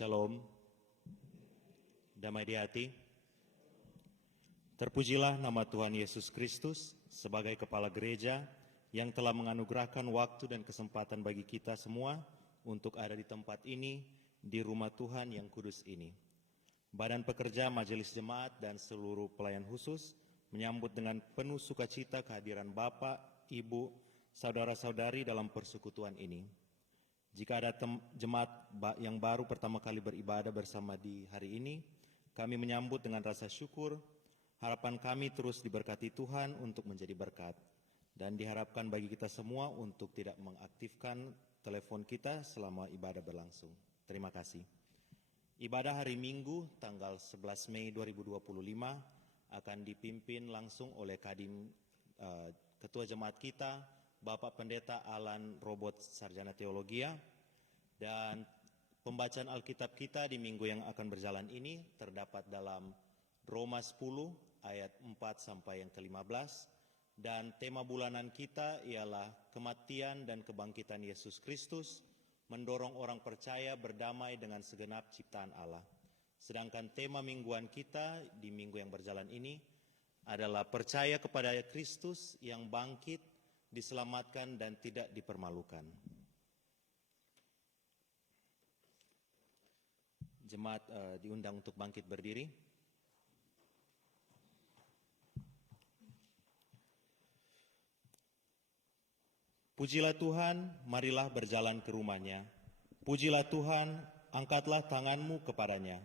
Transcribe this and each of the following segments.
Shalom, damai di hati. Terpujilah nama Tuhan Yesus Kristus sebagai Kepala Gereja yang telah menganugerahkan waktu dan kesempatan bagi kita semua untuk ada di tempat ini, di rumah Tuhan yang kudus ini. Badan Pekerja Majelis Jemaat dan seluruh pelayan khusus menyambut dengan penuh sukacita kehadiran Bapak, Ibu, saudara-saudari dalam persekutuan ini. Jika ada jemaat yang baru pertama kali beribadah bersama di hari ini, kami menyambut dengan rasa syukur. Harapan kami terus diberkati Tuhan untuk menjadi berkat. Dan diharapkan bagi kita semua untuk tidak mengaktifkan telepon kita selama ibadah berlangsung. Terima kasih. Ibadah hari Minggu tanggal 11 Mei 2025 akan dipimpin langsung oleh Kadim Ketua Jemaat kita, Bapak Pendeta Alan Robot Sarjana Teologia, dan pembacaan Alkitab kita di minggu yang akan berjalan ini terdapat dalam Roma 10 ayat 4 sampai yang ke-15, dan tema bulanan kita ialah kematian dan kebangkitan Yesus Kristus, mendorong orang percaya berdamai dengan segenap ciptaan Allah. Sedangkan tema mingguan kita di minggu yang berjalan ini adalah percaya kepada Kristus yang bangkit, diselamatkan dan tidak dipermalukan. Jemaat diundang untuk bangkit berdiri. Pujilah Tuhan, marilah berjalan ke rumahnya. Pujilah Tuhan, angkatlah tanganmu kepadanya.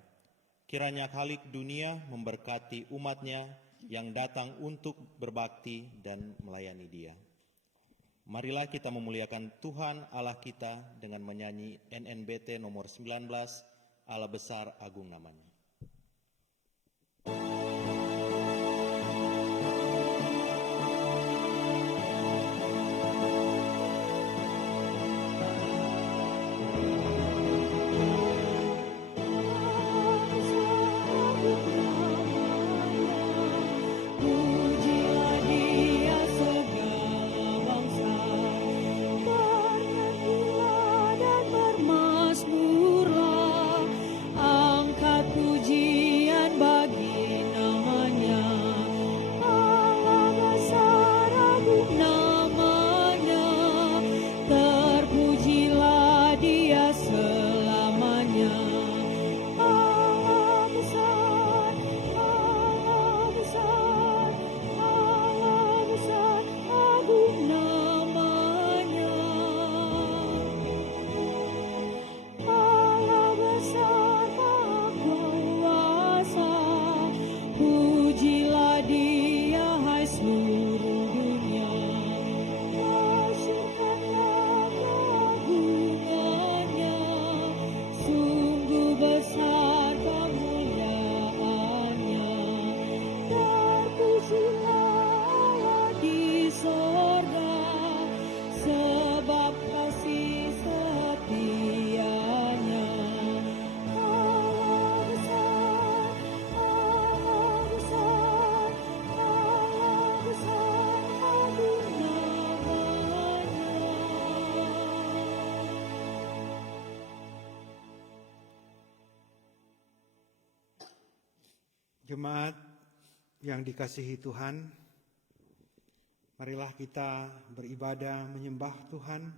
Kiranya Khalik dunia memberkati umatnya yang datang untuk berbakti dan melayani Dia. Marilah kita memuliakan Tuhan Allah kita dengan menyanyi NNBT nomor 19, Allah besar agung namanya. Jemaat yang dikasihi Tuhan, marilah kita beribadah menyembah Tuhan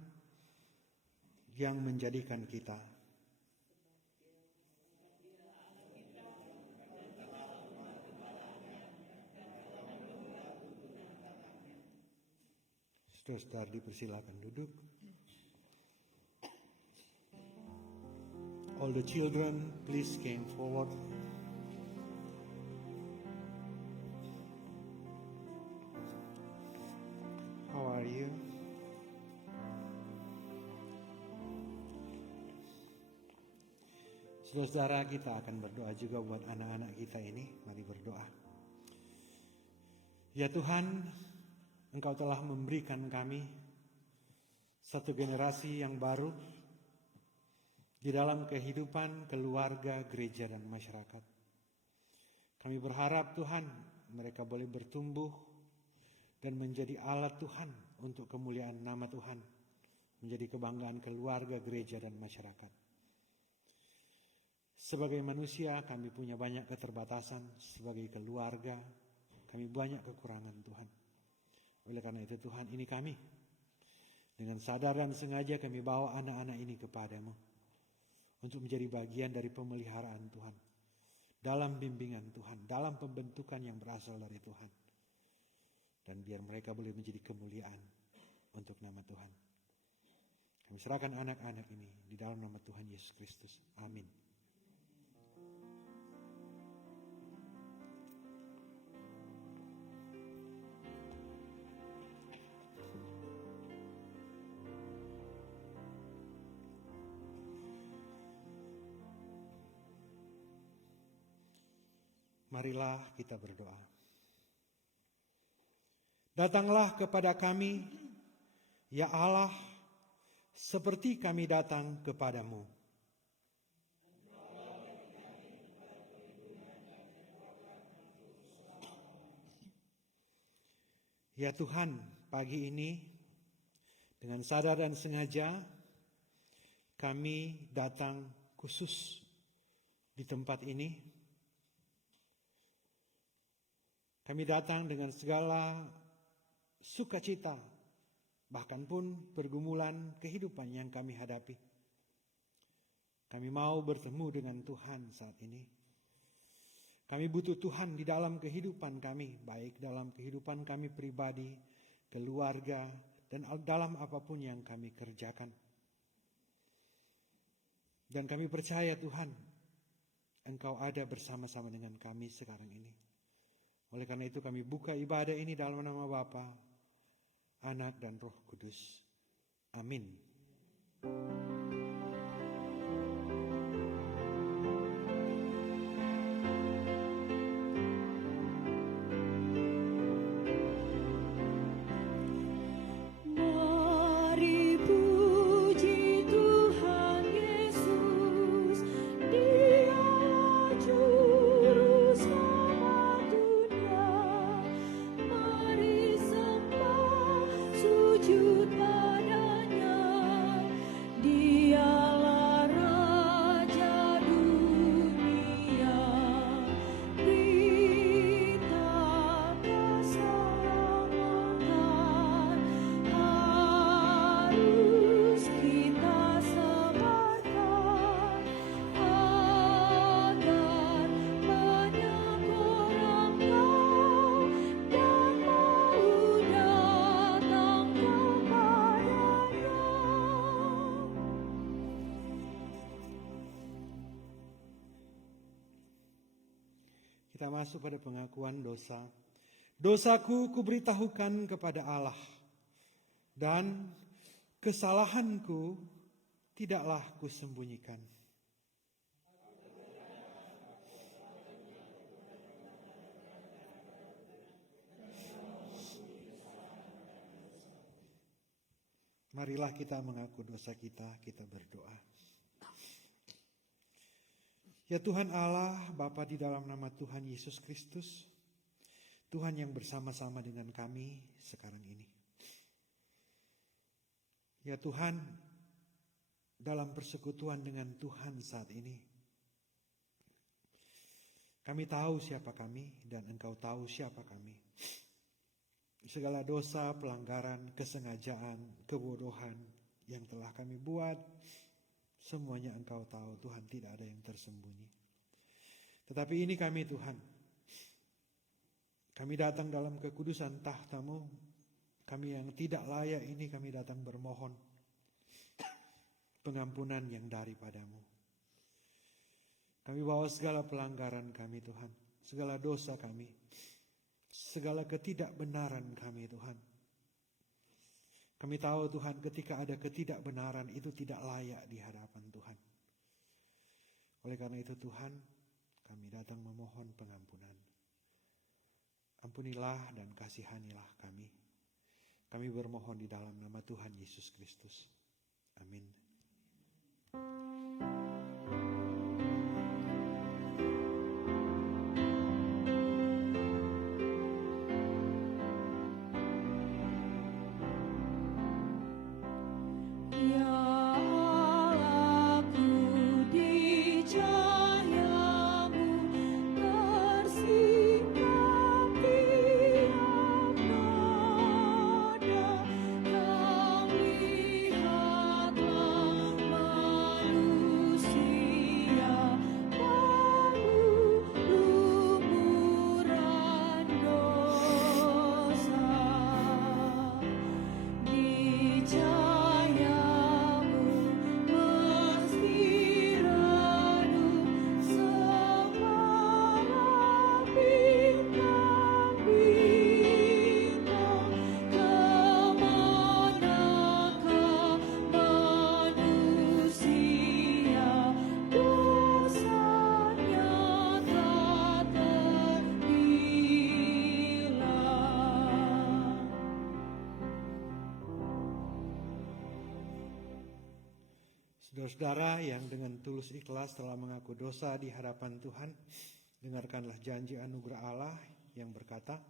yang menjadikan kita. Saudara-saudara dipersilakan duduk. All the children, please came forward. How are you? Saudara-saudara, kita akan berdoa juga buat anak-anak kita ini. Mari berdoa. Ya Tuhan, Engkau telah memberikan kami satu generasi yang baru di dalam kehidupan keluarga, gereja, dan masyarakat. Kami berharap Tuhan, mereka boleh bertumbuh dan menjadi alat Tuhan untuk kemuliaan nama Tuhan, menjadi kebanggaan keluarga, gereja, dan masyarakat. Sebagai manusia kami punya banyak keterbatasan, sebagai keluarga kami banyak kekurangan Tuhan. Oleh karena itu Tuhan, ini kami. Dengan sadar dan sengaja kami bawa anak-anak ini kepadamu untuk menjadi bagian dari pemeliharaan Tuhan, dalam bimbingan Tuhan, dalam pembentukan yang berasal dari Tuhan. Dan biar mereka boleh menjadi kemuliaan untuk nama Tuhan. Kami serahkan anak-anak ini di dalam nama Tuhan Yesus Kristus. Amin. Marilah kita berdoa. Datanglah kepada kami, ya Allah, seperti kami datang kepadamu. Ya Tuhan, pagi ini dengan sadar dan sengaja kami datang khusus di tempat ini. Kami datang dengan segala sukacita, bahkan pun pergumulan kehidupan yang kami hadapi. Kami mau bertemu dengan Tuhan saat ini. Kami butuh Tuhan di dalam kehidupan kami, baik dalam kehidupan kami pribadi, keluarga, dan dalam apapun yang kami kerjakan. Dan kami percaya Tuhan, Engkau ada bersama-sama dengan kami sekarang ini. Oleh karena itu kami buka ibadah ini dalam nama Bapa, Anak, dan Roh Kudus. Amin. Kita masuk pada pengakuan dosa. Dosaku kuberitahukan kepada Allah, dan kesalahanku tidaklah kusembunyikan. Marilah kita mengaku dosa kita, kita berdoa. Ya Tuhan Allah, Bapa di dalam nama Tuhan Yesus Kristus, Tuhan yang bersama-sama dengan kami sekarang ini. Ya Tuhan, dalam persekutuan dengan Tuhan saat ini, kami tahu siapa kami dan Engkau tahu siapa kami. Segala dosa, pelanggaran, kesengajaan, kebodohan yang telah kami buat, semuanya Engkau tahu Tuhan, tidak ada yang tersembunyi. Tetapi ini kami Tuhan, kami datang dalam kekudusan tahta-Mu, kami yang tidak layak ini kami datang bermohon pengampunan yang daripada-Mu. Kami bawa segala pelanggaran kami Tuhan, segala dosa kami, segala ketidakbenaran kami Tuhan. Kami tahu Tuhan, ketika ada ketidakbenaran itu tidak layak di hadapan Tuhan. Oleh karena itu Tuhan, kami datang memohon pengampunan. Ampunilah dan kasihanilah kami. Kami bermohon di dalam nama Tuhan Yesus Kristus. Amin. Ya Allah, ku dijanjikan Saudara-saudara yang dengan tulus ikhlas telah mengaku dosa di hadapan Tuhan, dengarkanlah janji anugerah Allah yang berkata,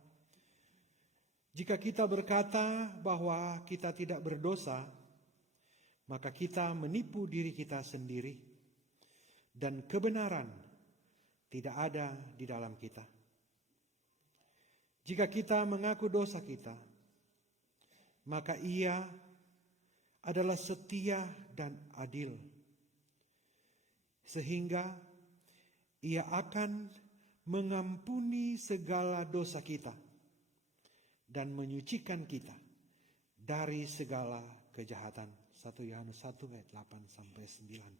jika kita berkata bahwa kita tidak berdosa, maka kita menipu diri kita sendiri dan kebenaran tidak ada di dalam kita. Jika kita mengaku dosa kita, maka Ia adalah setia dan adil, sehingga Ia akan mengampuni segala dosa kita dan menyucikan kita dari segala kejahatan. 1 Yohanes 1 ayat 8 sampai 9.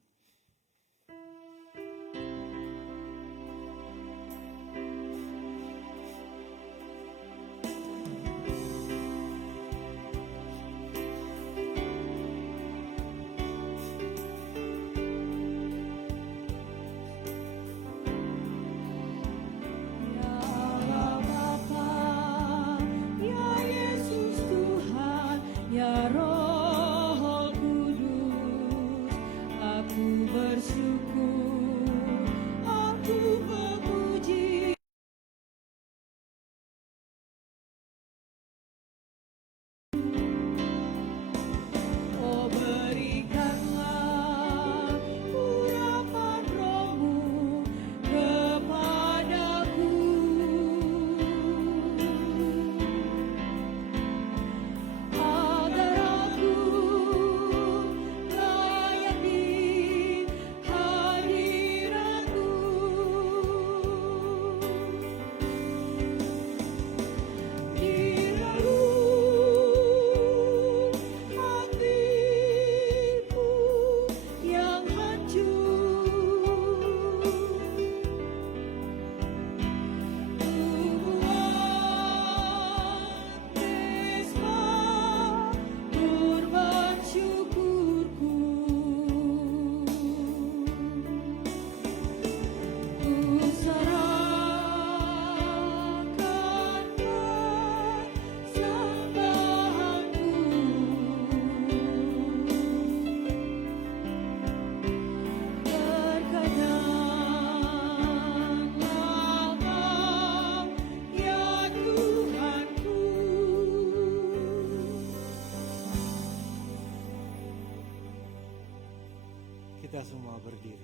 Kita semua berdiri.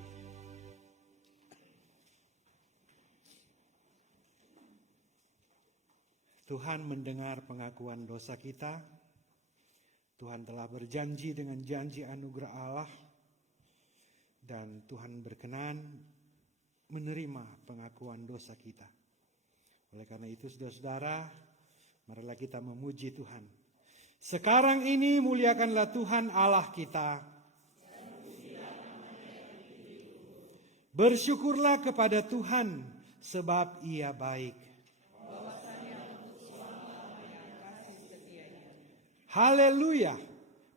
Tuhan mendengar pengakuan dosa kita. Tuhan telah berjanji dengan janji anugerah Allah. Dan Tuhan berkenan menerima pengakuan dosa kita. Oleh karena itu saudara-saudara, marilah kita memuji Tuhan. Sekarang ini muliakanlah Tuhan Allah kita. Bersyukurlah kepada Tuhan sebab Ia baik. Haleluya,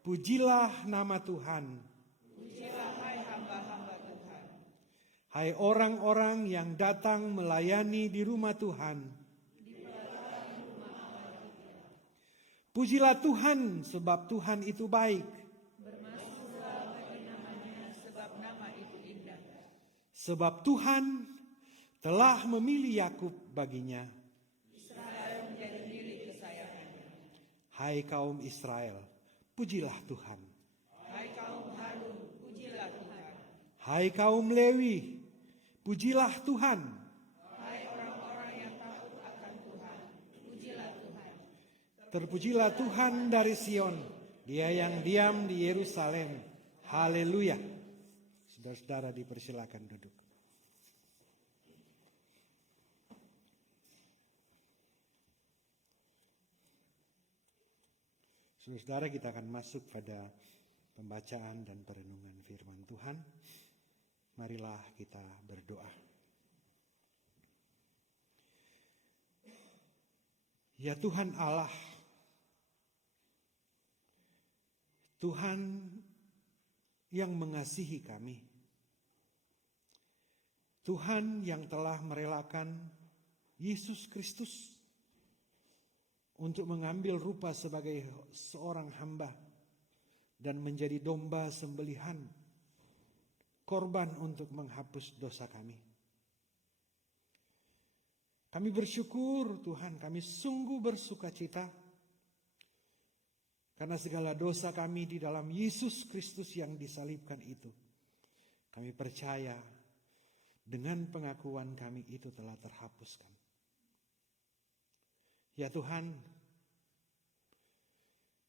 pujilah nama Tuhan. Pujilah hai hamba-hamba Tuhan. Hai orang-orang yang datang melayani di rumah Tuhan. Pujilah Tuhan sebab Tuhan itu baik. Bermasmurlah bagi namanya sebab nama itu indah. Sebab Tuhan telah memilih Yakub baginya. Israel menjadi milik kesayangannya. Hai kaum Israel, pujilah Tuhan. Hai kaum Harun, pujilah Tuhan. Hai kaum Lewi, pujilah Tuhan. Hai orang-orang yang takut akan Tuhan, pujilah Tuhan. Terpujilah Tuhan dari Sion, Dia yang diam di Yerusalem. Haleluya. Saudara-saudara dipersilakan duduk. Saudara-saudara, kita akan masuk pada pembacaan dan perenungan firman Tuhan. Marilah kita berdoa. Ya Tuhan Allah, Tuhan yang mengasihi kami, Tuhan yang telah merelakan Yesus Kristus untuk mengambil rupa sebagai seorang hamba dan menjadi domba sembelihan korban untuk menghapus dosa kami. Kami bersyukur Tuhan, kami sungguh bersuka cita karena segala dosa kami di dalam Yesus Kristus yang disalibkan itu. Kami percaya dengan pengakuan kami itu telah terhapuskan. Ya Tuhan,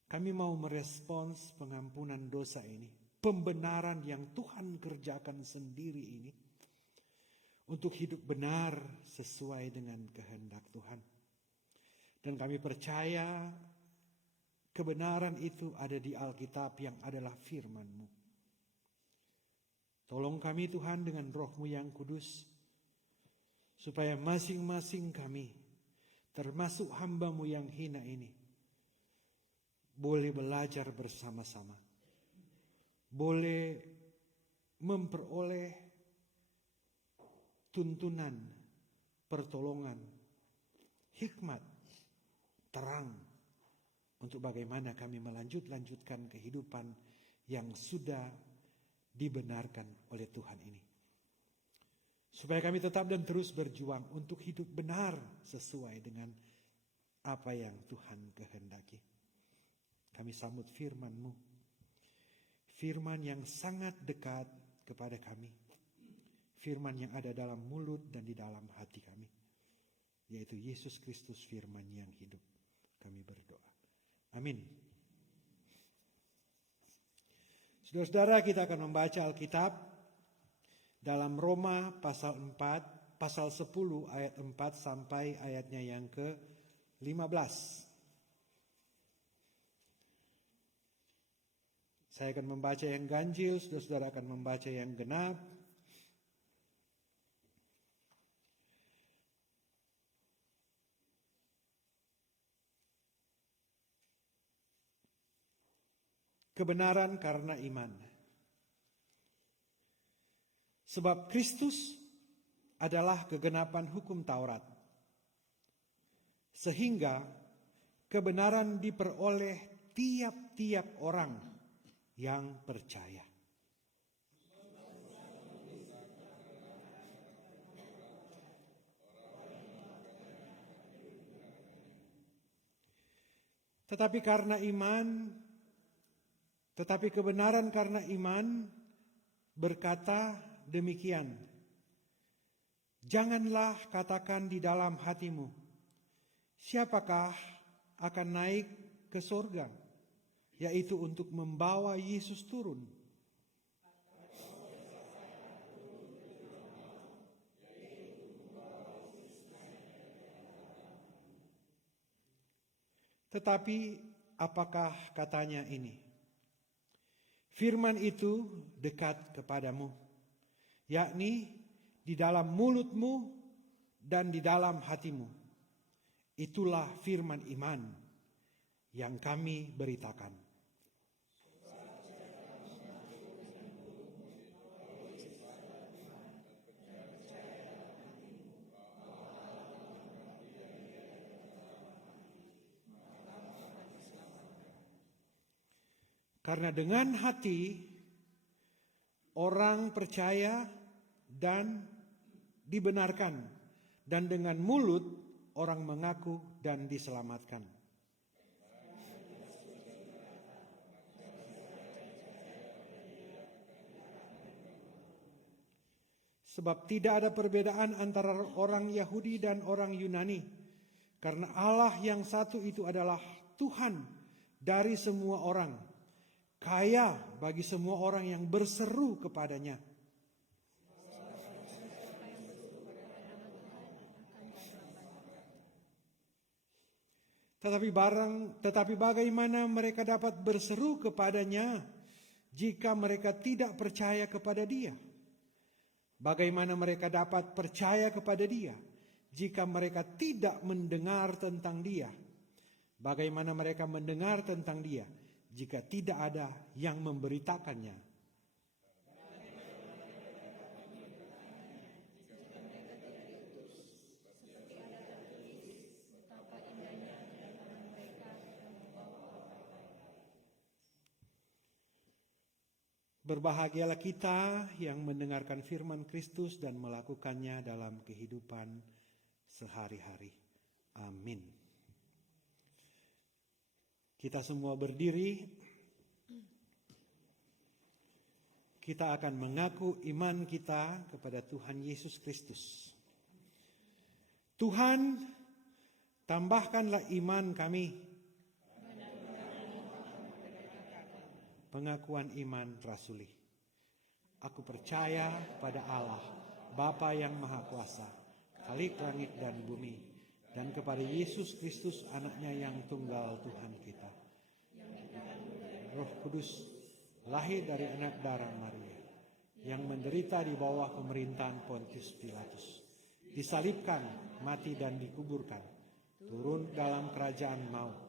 kami mau merespons pengampunan dosa ini, pembenaran yang Tuhan kerjakan sendiri ini, untuk hidup benar sesuai dengan kehendak Tuhan. Dan kami percaya kebenaran itu ada di Alkitab yang adalah firman-Mu. Tolong kami Tuhan dengan Roh-Mu yang kudus, supaya masing-masing kami, termasuk hamba-Mu yang hina ini, boleh belajar bersama-sama, boleh memperoleh tuntunan, pertolongan, hikmat, terang untuk bagaimana kami melanjutkan kehidupan yang sudah dibenarkan oleh Tuhan ini. Supaya kami tetap dan terus berjuang untuk hidup benar sesuai dengan apa yang Tuhan kehendaki. Kami sambut firman-Mu, firman yang sangat dekat kepada kami, firman yang ada dalam mulut dan di dalam hati kami, yaitu Yesus Kristus firman yang hidup. Kami berdoa. Amin. Saudara-saudara, kita akan membaca Alkitab dalam Roma pasal 4, pasal 10 ayat 4 sampai ayatnya yang ke-15. Saya akan membaca yang ganjil, saudara-saudara akan membaca yang genap. Kebenaran karena iman. Sebab Kristus adalah kegenapan hukum Taurat, sehingga kebenaran diperoleh tiap-tiap orang yang percaya. Tetapi kebenaran karena iman berkata demikian. Janganlah katakan di dalam hatimu, siapakah akan naik ke sorga, yaitu untuk membawa Yesus turun. Tetapi apakah katanya ini? Firman itu dekat kepadamu, yakni di dalam mulutmu dan di dalam hatimu. Itulah firman iman yang kami beritakan. Karena dengan hati orang percaya dan dibenarkan, dan dengan mulut orang mengaku dan diselamatkan. Sebab tidak ada perbedaan antara orang Yahudi dan orang Yunani, karena Allah yang satu itu adalah Tuhan dari semua orang, kaya bagi semua orang yang berseru kepadanya. Tetapi bagaimana mereka dapat berseru kepadanya jika mereka tidak percaya kepada Dia? Bagaimana mereka dapat percaya kepada Dia jika mereka tidak mendengar tentang Dia? Bagaimana mereka mendengar tentang Dia jika tidak ada yang memberitakannya? Berbahagialah kita yang mendengarkan firman Kristus dan melakukannya dalam kehidupan sehari-hari. Amin. Kita semua berdiri. Kita akan mengaku iman kita kepada Tuhan Yesus Kristus. Tuhan, tambahkanlah iman kami. Pengakuan iman rasuli. Aku percaya pada Allah, Bapa yang Maha Kuasa, Khalik langit dan bumi, dan kepada Yesus Kristus anaknya yang tunggal Tuhan kita. Roh Kudus, lahir dari anak darah Maria, yang menderita di bawah pemerintahan Pontius Pilatus, disalibkan, mati dan dikuburkan, turun dalam kerajaan maut.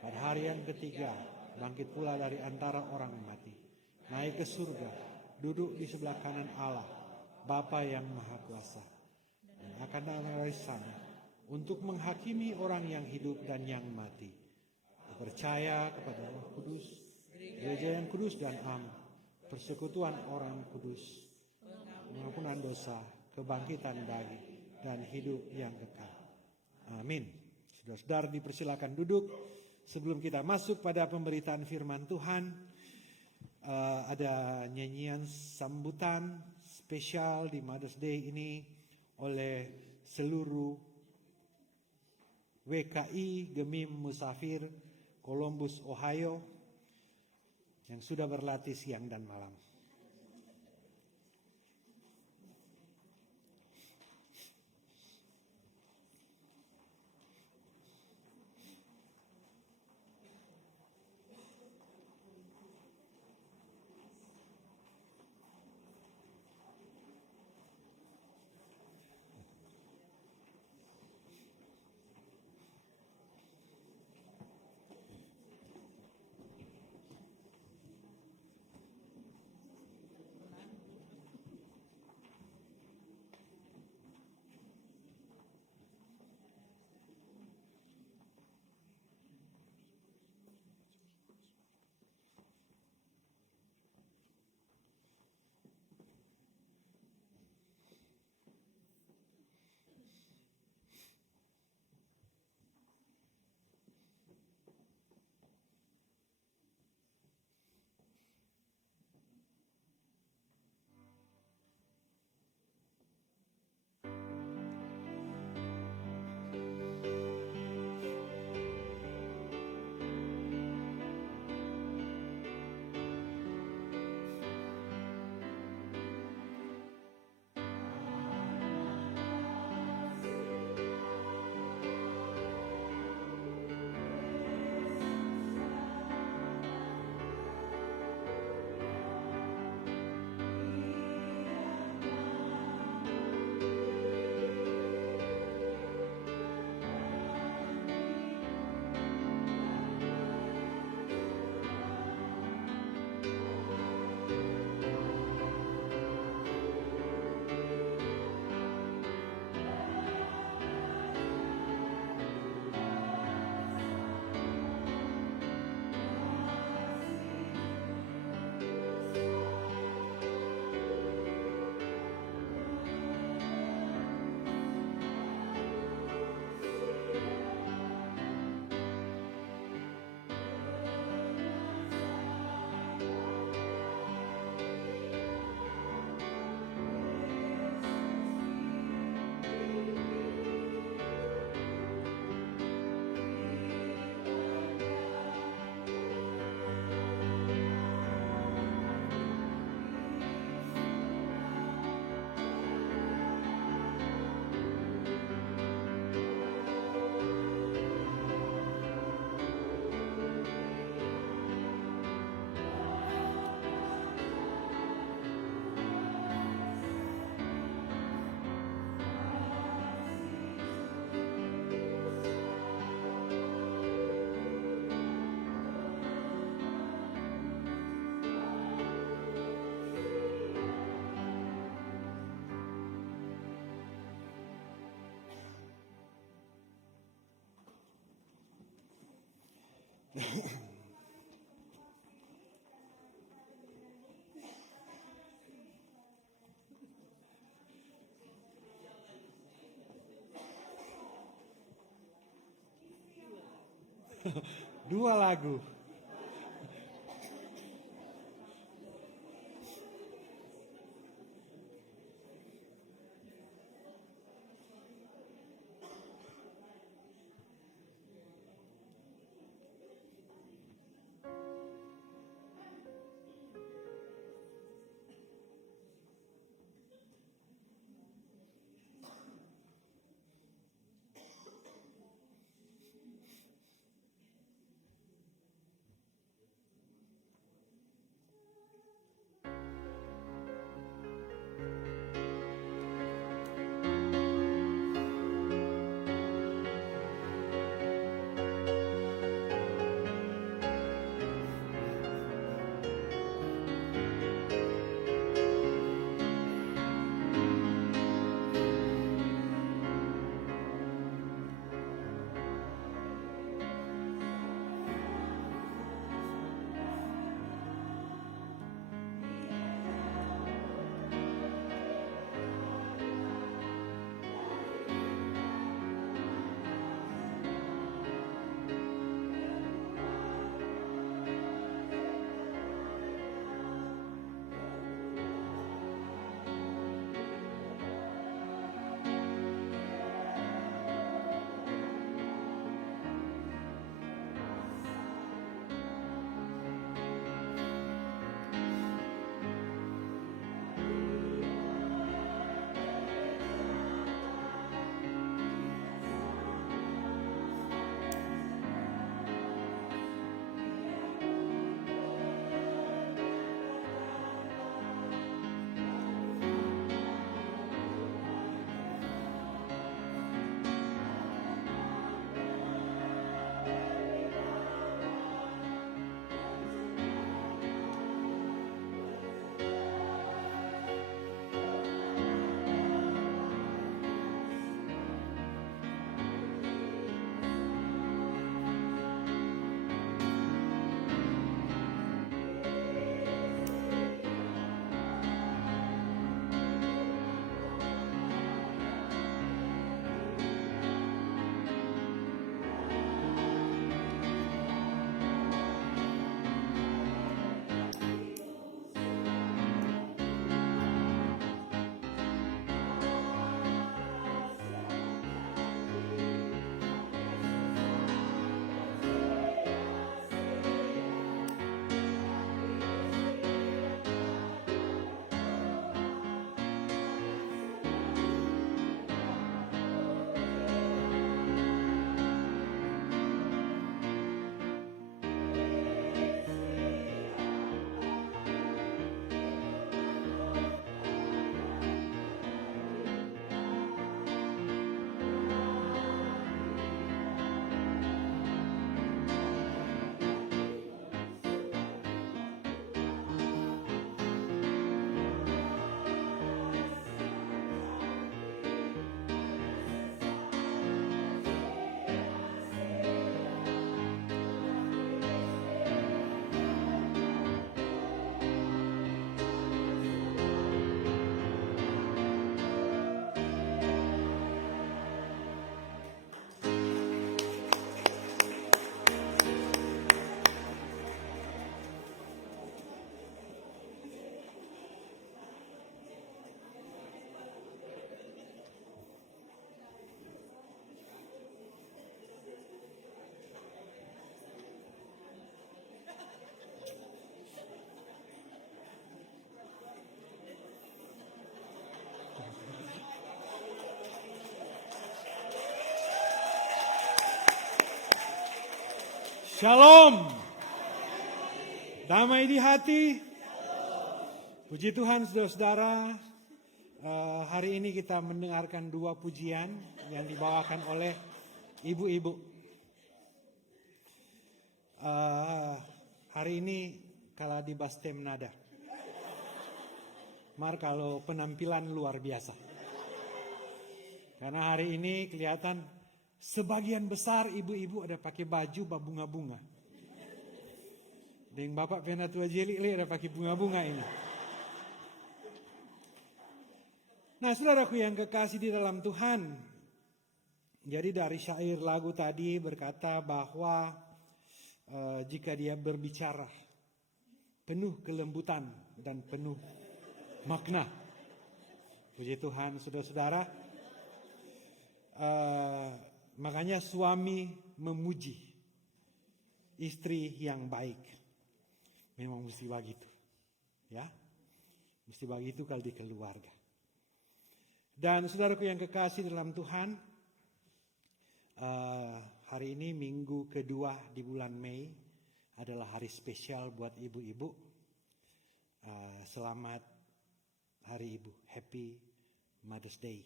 Pada hari yang ketiga, bangkit pula dari antara orang mati, naik ke surga, duduk di sebelah kanan Allah, Bapa yang Maha Kuasa, dan akan datang dari sana untuk menghakimi orang yang hidup dan yang mati. Aku percaya kepada Roh Kudus, gereja yang kudus dan am, persekutuan orang kudus, pengampunan dosa, kebangkitan bagi, dan hidup yang kekal. Amin. Saudara-saudara dipersilakan duduk. Sebelum kita masuk pada pemberitaan firman Tuhan, ada nyanyian sambutan spesial di Mother's Day ini oleh seluruh WKI Gemim Musafir Columbus, Ohio yang sudah berlatih siang dan malam. 2 lagu. Shalom. Damai di hati. Puji Tuhan saudara-saudara. Hari ini kita mendengarkan 2 pujian yang dibawakan oleh ibu-ibu. Hari ini kalau di Bastem nada. Kalau penampilan luar biasa. Karena hari ini kelihatan sebagian besar ibu-ibu ada pakai baju bunga-bunga. Dan Bapak Penatua Jeli ada pakai bunga-bunga ini. Nah, saudaraku yang kekasih di dalam Tuhan. Jadi dari syair lagu tadi berkata bahwa jika dia berbicara penuh kelembutan dan penuh makna. Puji Tuhan, saudara-saudara. Makanya suami memuji istri yang baik. Memang mesti begitu. Ya. Mesti begitu kalau di keluarga. Dan saudaraku yang kekasih dalam Tuhan, hari ini minggu kedua di bulan Mei adalah hari spesial buat ibu-ibu. Selamat Hari Ibu, Happy Mother's Day.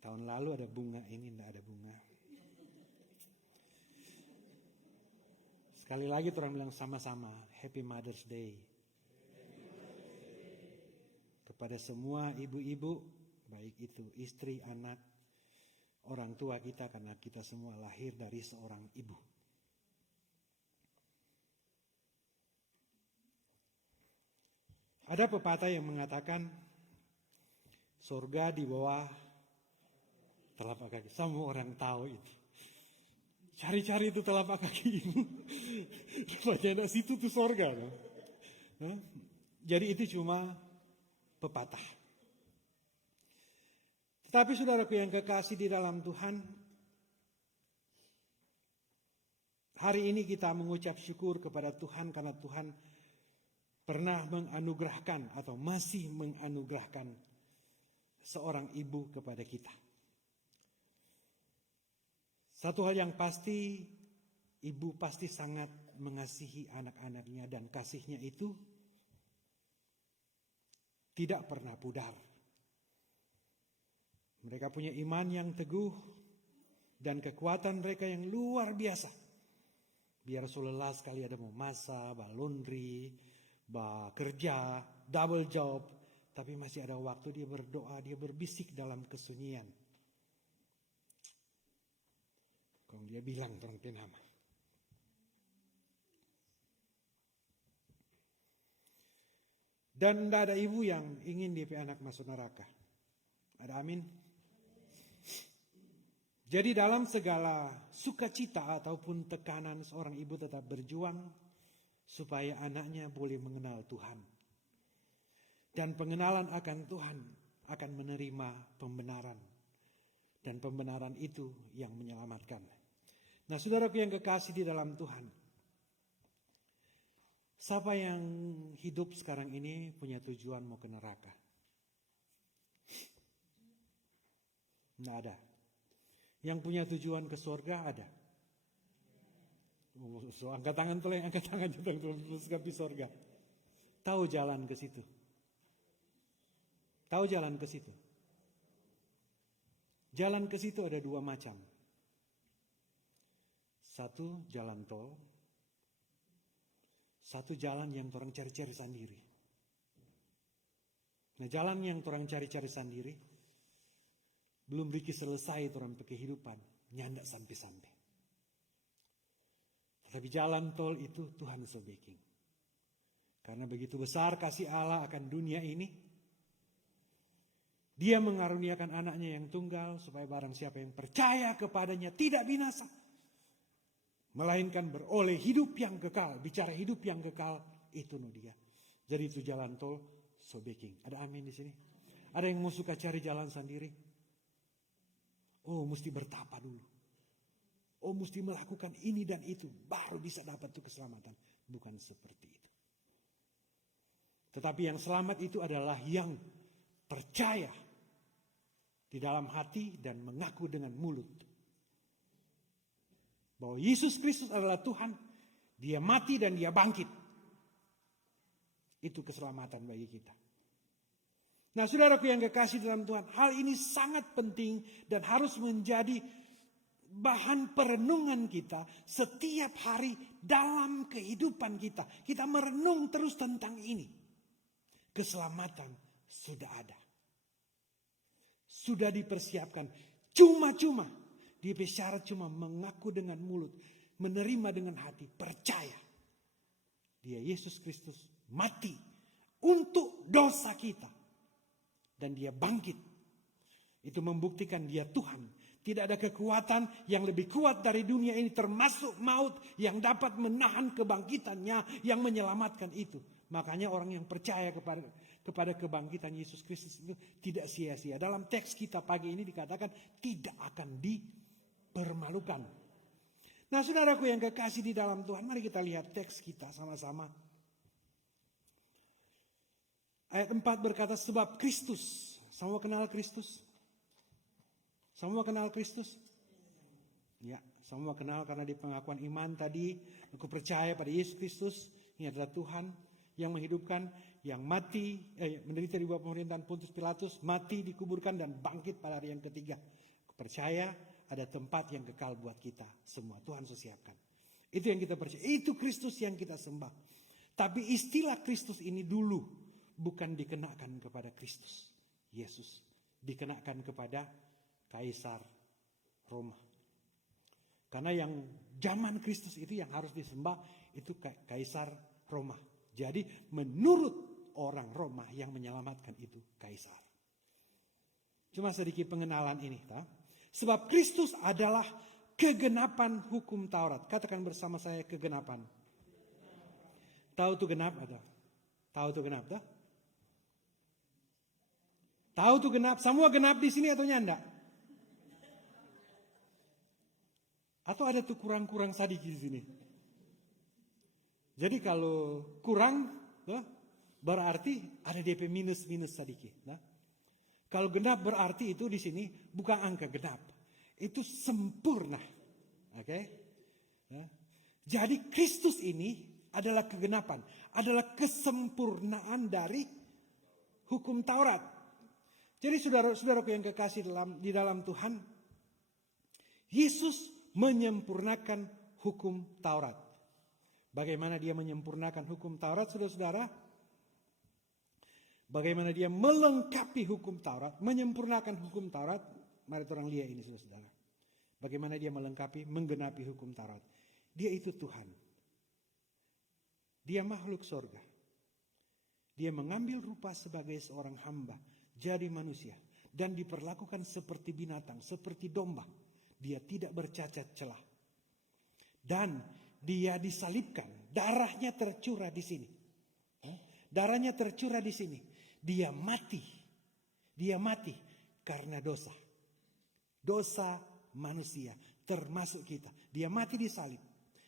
Tahun lalu ada bunga, ini tidak ada bunga. Sekali lagi orang bilang sama-sama, Happy Mother's Day. Kepada semua ibu-ibu, baik itu istri, anak, orang tua kita, karena kita semua lahir dari seorang ibu. Ada pepatah yang mengatakan surga di bawah telapak kaki. Semua orang tahu itu. Cari-cari itu telapak kakimu. Rupanya di situ tuh surga. No? Jadi itu cuma pepatah. Tetapi saudaraku yang kekasih di dalam Tuhan, hari ini kita mengucap syukur kepada Tuhan karena Tuhan pernah menganugerahkan atau masih menganugerahkan seorang ibu kepada kita. Satu hal yang pasti, ibu pasti sangat mengasihi anak-anaknya dan kasihnya itu tidak pernah pudar. Mereka punya iman yang teguh dan kekuatan mereka yang luar biasa. Biar lelah sekali ada mau masak, laundry, kerja, double job, tapi masih ada waktu dia berdoa, dia berbisik dalam kesunyian. Kalau dia bilang orang penama. Dan tidak ada ibu yang ingin dia anak masuk neraka. Ada amin? Jadi dalam segala sukacita ataupun tekanan seorang ibu tetap berjuang supaya anaknya boleh mengenal Tuhan. Dan pengenalan akan Tuhan akan menerima pembenaran. Dan pembenaran itu yang menyelamatkan. Nah, saudaraku yang kekasih di dalam Tuhan. Siapa yang hidup sekarang ini punya tujuan mau ke neraka? Tidak ada. Yang punya tujuan ke surga ada. So, angkat tangan tuh, angkat tangan terus ke surga. Tahu jalan ke situ. Tahu jalan ke situ. Jalan ke situ ada dua macam. Satu jalan tol. Satu jalan yang orang cari-cari sendiri. Nah, jalan yang orang cari-cari sendiri belum Riki selesai orang kehidupan, nyandak sampai-sampai. Tetapi jalan tol itu Tuhan sebaking. Karena begitu besar kasih Allah akan dunia ini, Dia mengaruniakan anaknya yang tunggal supaya barang siapa yang percaya kepadanya tidak binasa, melainkan beroleh hidup yang kekal. Bicara hidup yang kekal, itu no dia. Jadi itu jalan tol sebaking. Ada amin di sini? Ada yang mau suka cari jalan sendiri? Oh, mesti bertapa dulu. Oh, mesti melakukan ini dan itu. Baru bisa dapat tuh keselamatan. Bukan seperti itu. Tetapi yang selamat itu adalah yang percaya di dalam hati dan mengaku dengan mulut. Bahwa Yesus Kristus adalah Tuhan. Dia mati dan dia bangkit. Itu keselamatan bagi kita. Nah, saudaraku yang kekasih dalam Tuhan, hal ini sangat penting dan harus menjadi bahan perenungan kita setiap hari dalam kehidupan kita. Kita merenung terus tentang ini. Keselamatan sudah ada. Sudah dipersiapkan. Cuma-cuma. Dia bersyarat cuma mengaku dengan mulut. Menerima dengan hati. Percaya. Dia Yesus Kristus mati untuk dosa kita. Dan dia bangkit. Itu membuktikan dia Tuhan. Tidak ada kekuatan yang lebih kuat dari dunia ini, termasuk maut, yang dapat menahan kebangkitannya, yang menyelamatkan itu. Makanya orang yang percaya kepada kebangkitan Yesus Kristus itu tidak sia-sia. Dalam teks kita pagi ini dikatakan tidak akan dipermalukan. Nah, saudaraku yang kekasih di dalam Tuhan, mari kita lihat teks kita sama-sama. Ayat 4 berkata, sebab Kristus. Semua kenal Kristus? Semua kenal Kristus? Ya, semua kenal karena di pengakuan iman tadi, aku percaya pada Yesus Kristus, ini adalah Tuhan yang menghidupkan, yang mati, menderita di bawah pemerintahan Pontius Pilatus, mati, dikuburkan dan bangkit pada hari yang ketiga. Aku percaya ada tempat yang kekal buat kita semua. Tuhan siapkan. Itu yang kita percaya. Itu Kristus yang kita sembah. Tapi istilah Kristus ini dulu bukan dikenakan kepada Kristus Yesus, dikenakan kepada Kaisar Roma. Karena yang zaman Kristus itu yang harus disembah itu Kaisar Roma. Jadi menurut orang Roma yang menyelamatkan itu Kaisar. Cuma sedikit pengenalan ini. Sebab Kristus adalah kegenapan hukum Taurat. Katakan bersama saya kegenapan. Tahu tuh genap atau? Tahu tuh genap tak? Tahu tuh genap? Semua genap di sini atau nyanda? Atau ada tuh kurang-kurang sedikit di sini. Jadi kalau kurang, berarti ada DP minus sedikit. Kalau genap berarti itu di sini bukan angka genap, itu sempurna. Oke? Jadi Kristus ini adalah kegenapan, adalah kesempurnaan dari hukum Taurat. Jadi saudara-saudaraku yang kekasih di dalam Tuhan, Yesus menyempurnakan hukum Taurat. Bagaimana dia menyempurnakan hukum Taurat, saudara-saudara? Bagaimana dia melengkapi hukum Taurat, menyempurnakan hukum Taurat? Mari orang lihat ini, saudara-saudara. Bagaimana dia melengkapi, menggenapi hukum Taurat. Dia itu Tuhan. Dia makhluk sorga. Dia mengambil rupa sebagai seorang hamba, jadi manusia. Dan diperlakukan seperti binatang, seperti domba. Dia tidak bercacat celah. Dan dia disalibkan. Darahnya tercurah di sini. Darahnya tercurah di sini. Dia mati. Dia mati karena dosa. Dosa manusia. Termasuk kita. Dia mati di salib.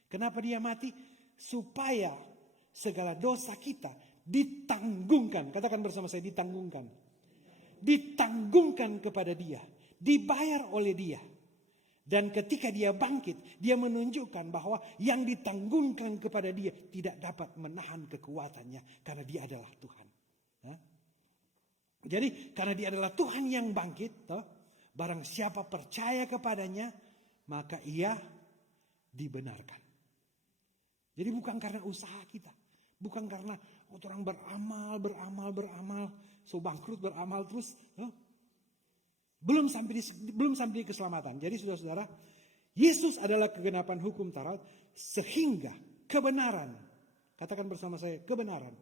Kenapa dia mati? Supaya segala dosa kita ditanggungkan. Katakan bersama saya, ditanggungkan. Ditanggungkan kepada dia. Dibayar oleh dia. Dan ketika dia bangkit, dia menunjukkan bahwa yang ditanggungkan kepada dia tidak dapat menahan kekuatannya. Karena dia adalah Tuhan. Jadi karena dia adalah Tuhan yang bangkit, barang siapa percaya kepadanya, maka ia dibenarkan. Jadi bukan karena usaha kita. Bukan karena orang beramal, so bangkrut beramal terus. Belum sampai di keselamatan. Jadi saudara-saudara, Yesus adalah kegenapan hukum Taurat sehingga kebenaran. Katakan bersama saya, kebenaran.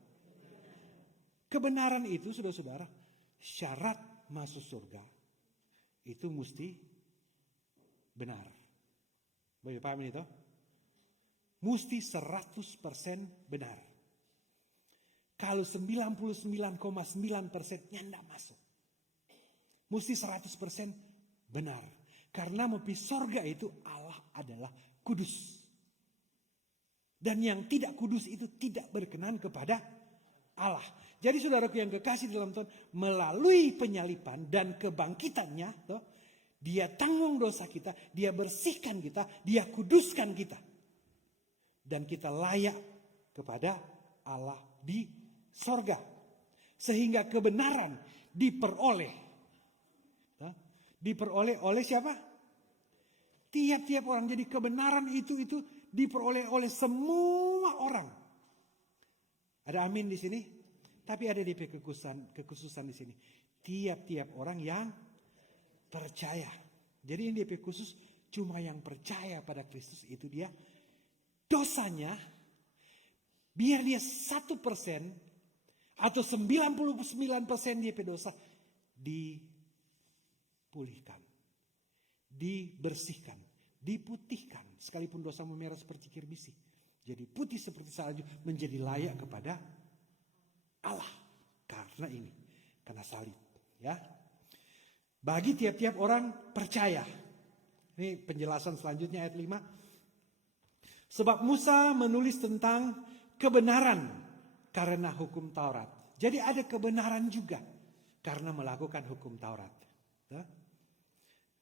Kebenaran itu saudara-saudara, syarat masuk surga itu mesti benar. Bapak paham ini toh? Mesti 100% benar. Kalau 99,9% tidak masuk. Mesti 100% benar. Karena mau pergi sorga itu Allah adalah kudus. Dan yang tidak kudus itu tidak berkenan kepada Allah. Jadi saudaraku yang kekasih dalam Tuhan, melalui penyalipan dan kebangkitannya, dia tanggung dosa kita, dia bersihkan kita, dia kuduskan kita. Dan kita layak kepada Allah di sorga. Sehingga kebenaran diperoleh. Diperoleh oleh siapa? Tiap-tiap orang. Jadi kebenaran itu diperoleh oleh semua orang. Ada amin di sini? Tapi ada DP kekhususan di sini. Tiap-tiap orang yang percaya. Jadi ini DP khusus cuma yang percaya pada Kristus itu dia dosanya biar dia 1% atau 99% DP dosa dipulihkan, dibersihkan, diputihkan, sekalipun dosamu merah seperti kirmisi, jadi putih seperti salju, menjadi layak kepada Allah. Karena ini, karena salib. Ya, bagi tiap-tiap orang percaya. Ini penjelasan selanjutnya ayat 5. Sebab Musa menulis tentang kebenaran karena hukum Taurat. Jadi ada kebenaran juga karena melakukan hukum Taurat. Ya.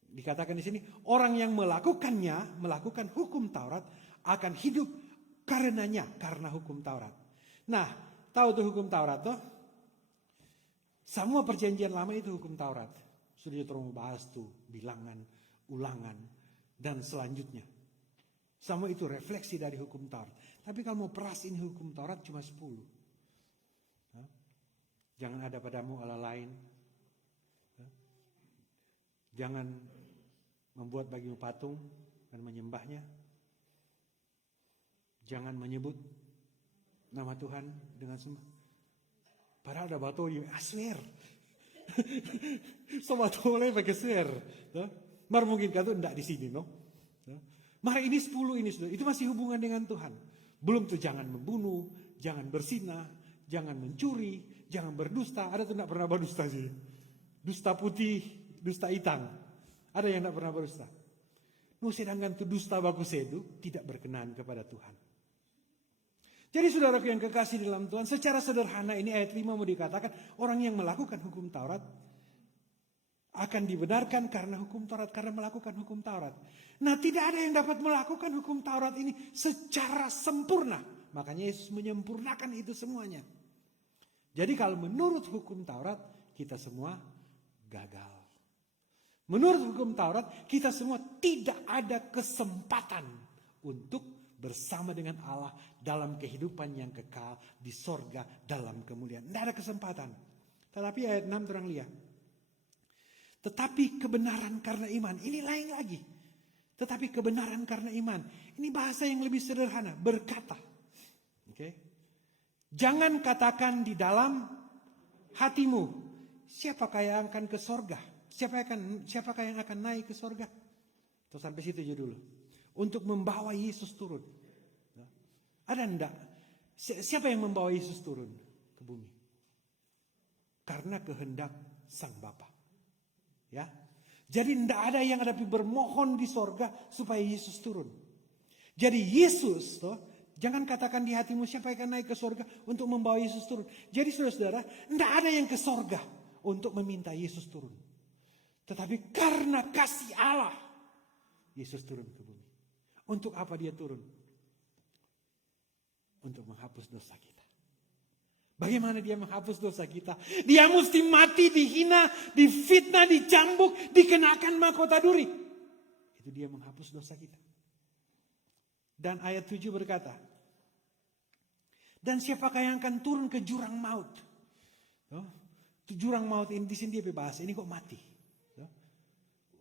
Dikatakan di sini, orang yang melakukannya, melakukan hukum Taurat, akan hidup karenanya, karena hukum Taurat. Nah, tahu tuh hukum Taurat tuh? Semua perjanjian lama itu hukum Taurat. Sudah terus bahas tuh bilangan, ulangan, dan selanjutnya. Semua itu refleksi dari hukum Taurat. Tapi kalau mau peras ini hukum Taurat cuma 10. Jangan ada padamu Allah lain. Jangan membuat bagimu patung dan menyembahnya. Jangan menyebut nama Tuhan dengan sembah. Padahal ada batu yang swear. Sama batu boleh pakai swear. Mar mungkin kata enggak di sini, no? Mari ini 10 ini sudah. Itu masih hubungan dengan Tuhan. Belum tuh jangan membunuh, jangan bersinah, jangan mencuri, jangan berdusta. Ada tuh enggak pernah berdusta sih. Dusta putih, dusta hitam. Ada yang enggak pernah berdusta. No, sedangkan tuh dusta bagus itu tidak berkenan kepada Tuhan. Jadi saudaraku yang kekasih dalam Tuhan, secara sederhana ini ayat 5 mau dikatakan, orang yang melakukan hukum Taurat akan dibenarkan karena hukum Taurat, karena melakukan hukum Taurat. Nah, tidak ada yang dapat melakukan hukum Taurat ini secara sempurna. Makanya Yesus menyempurnakan itu semuanya. Jadi kalau menurut hukum Taurat, kita semua gagal. Menurut hukum Taurat, kita semua tidak ada kesempatan untuk bersama dengan Allah dalam kehidupan yang kekal di sorga dalam kemuliaan. Tidak ada kesempatan. Tetapi ayat 6 terang lihat. Tetapi kebenaran karena iman. Ini lain lagi. Tetapi kebenaran karena iman. Ini bahasa yang lebih sederhana. Berkata. Okay. Jangan katakan di dalam hatimu. Siapakah yang akan ke sorga? Siapakah yang akan naik ke sorga? Terus sampai situ aja dulu. Untuk membawa Yesus turun. Ada enggak? Siapa yang membawa Yesus turun ke bumi? Karena kehendak Sang Bapa. Ya. Jadi enggak ada yang bermohon di sorga supaya Yesus turun. Jadi Yesus, jangan katakan di hatimu siapa yang akan naik ke sorga untuk membawa Yesus turun. Jadi saudara-saudara, enggak ada yang ke sorga untuk meminta Yesus turun. Tetapi karena kasih Allah, Yesus turun ke bumi. Untuk apa dia turun? Untuk menghapus dosa kita. Bagaimana dia menghapus dosa kita? Dia mesti mati, dihina, difitnah, dicambuk, dikenakan mahkota duri. Itu dia menghapus dosa kita. Dan ayat 7 berkata, dan siapakah yang akan turun ke jurang maut? Jurang maut ini di sini dia bahas, ini kok mati.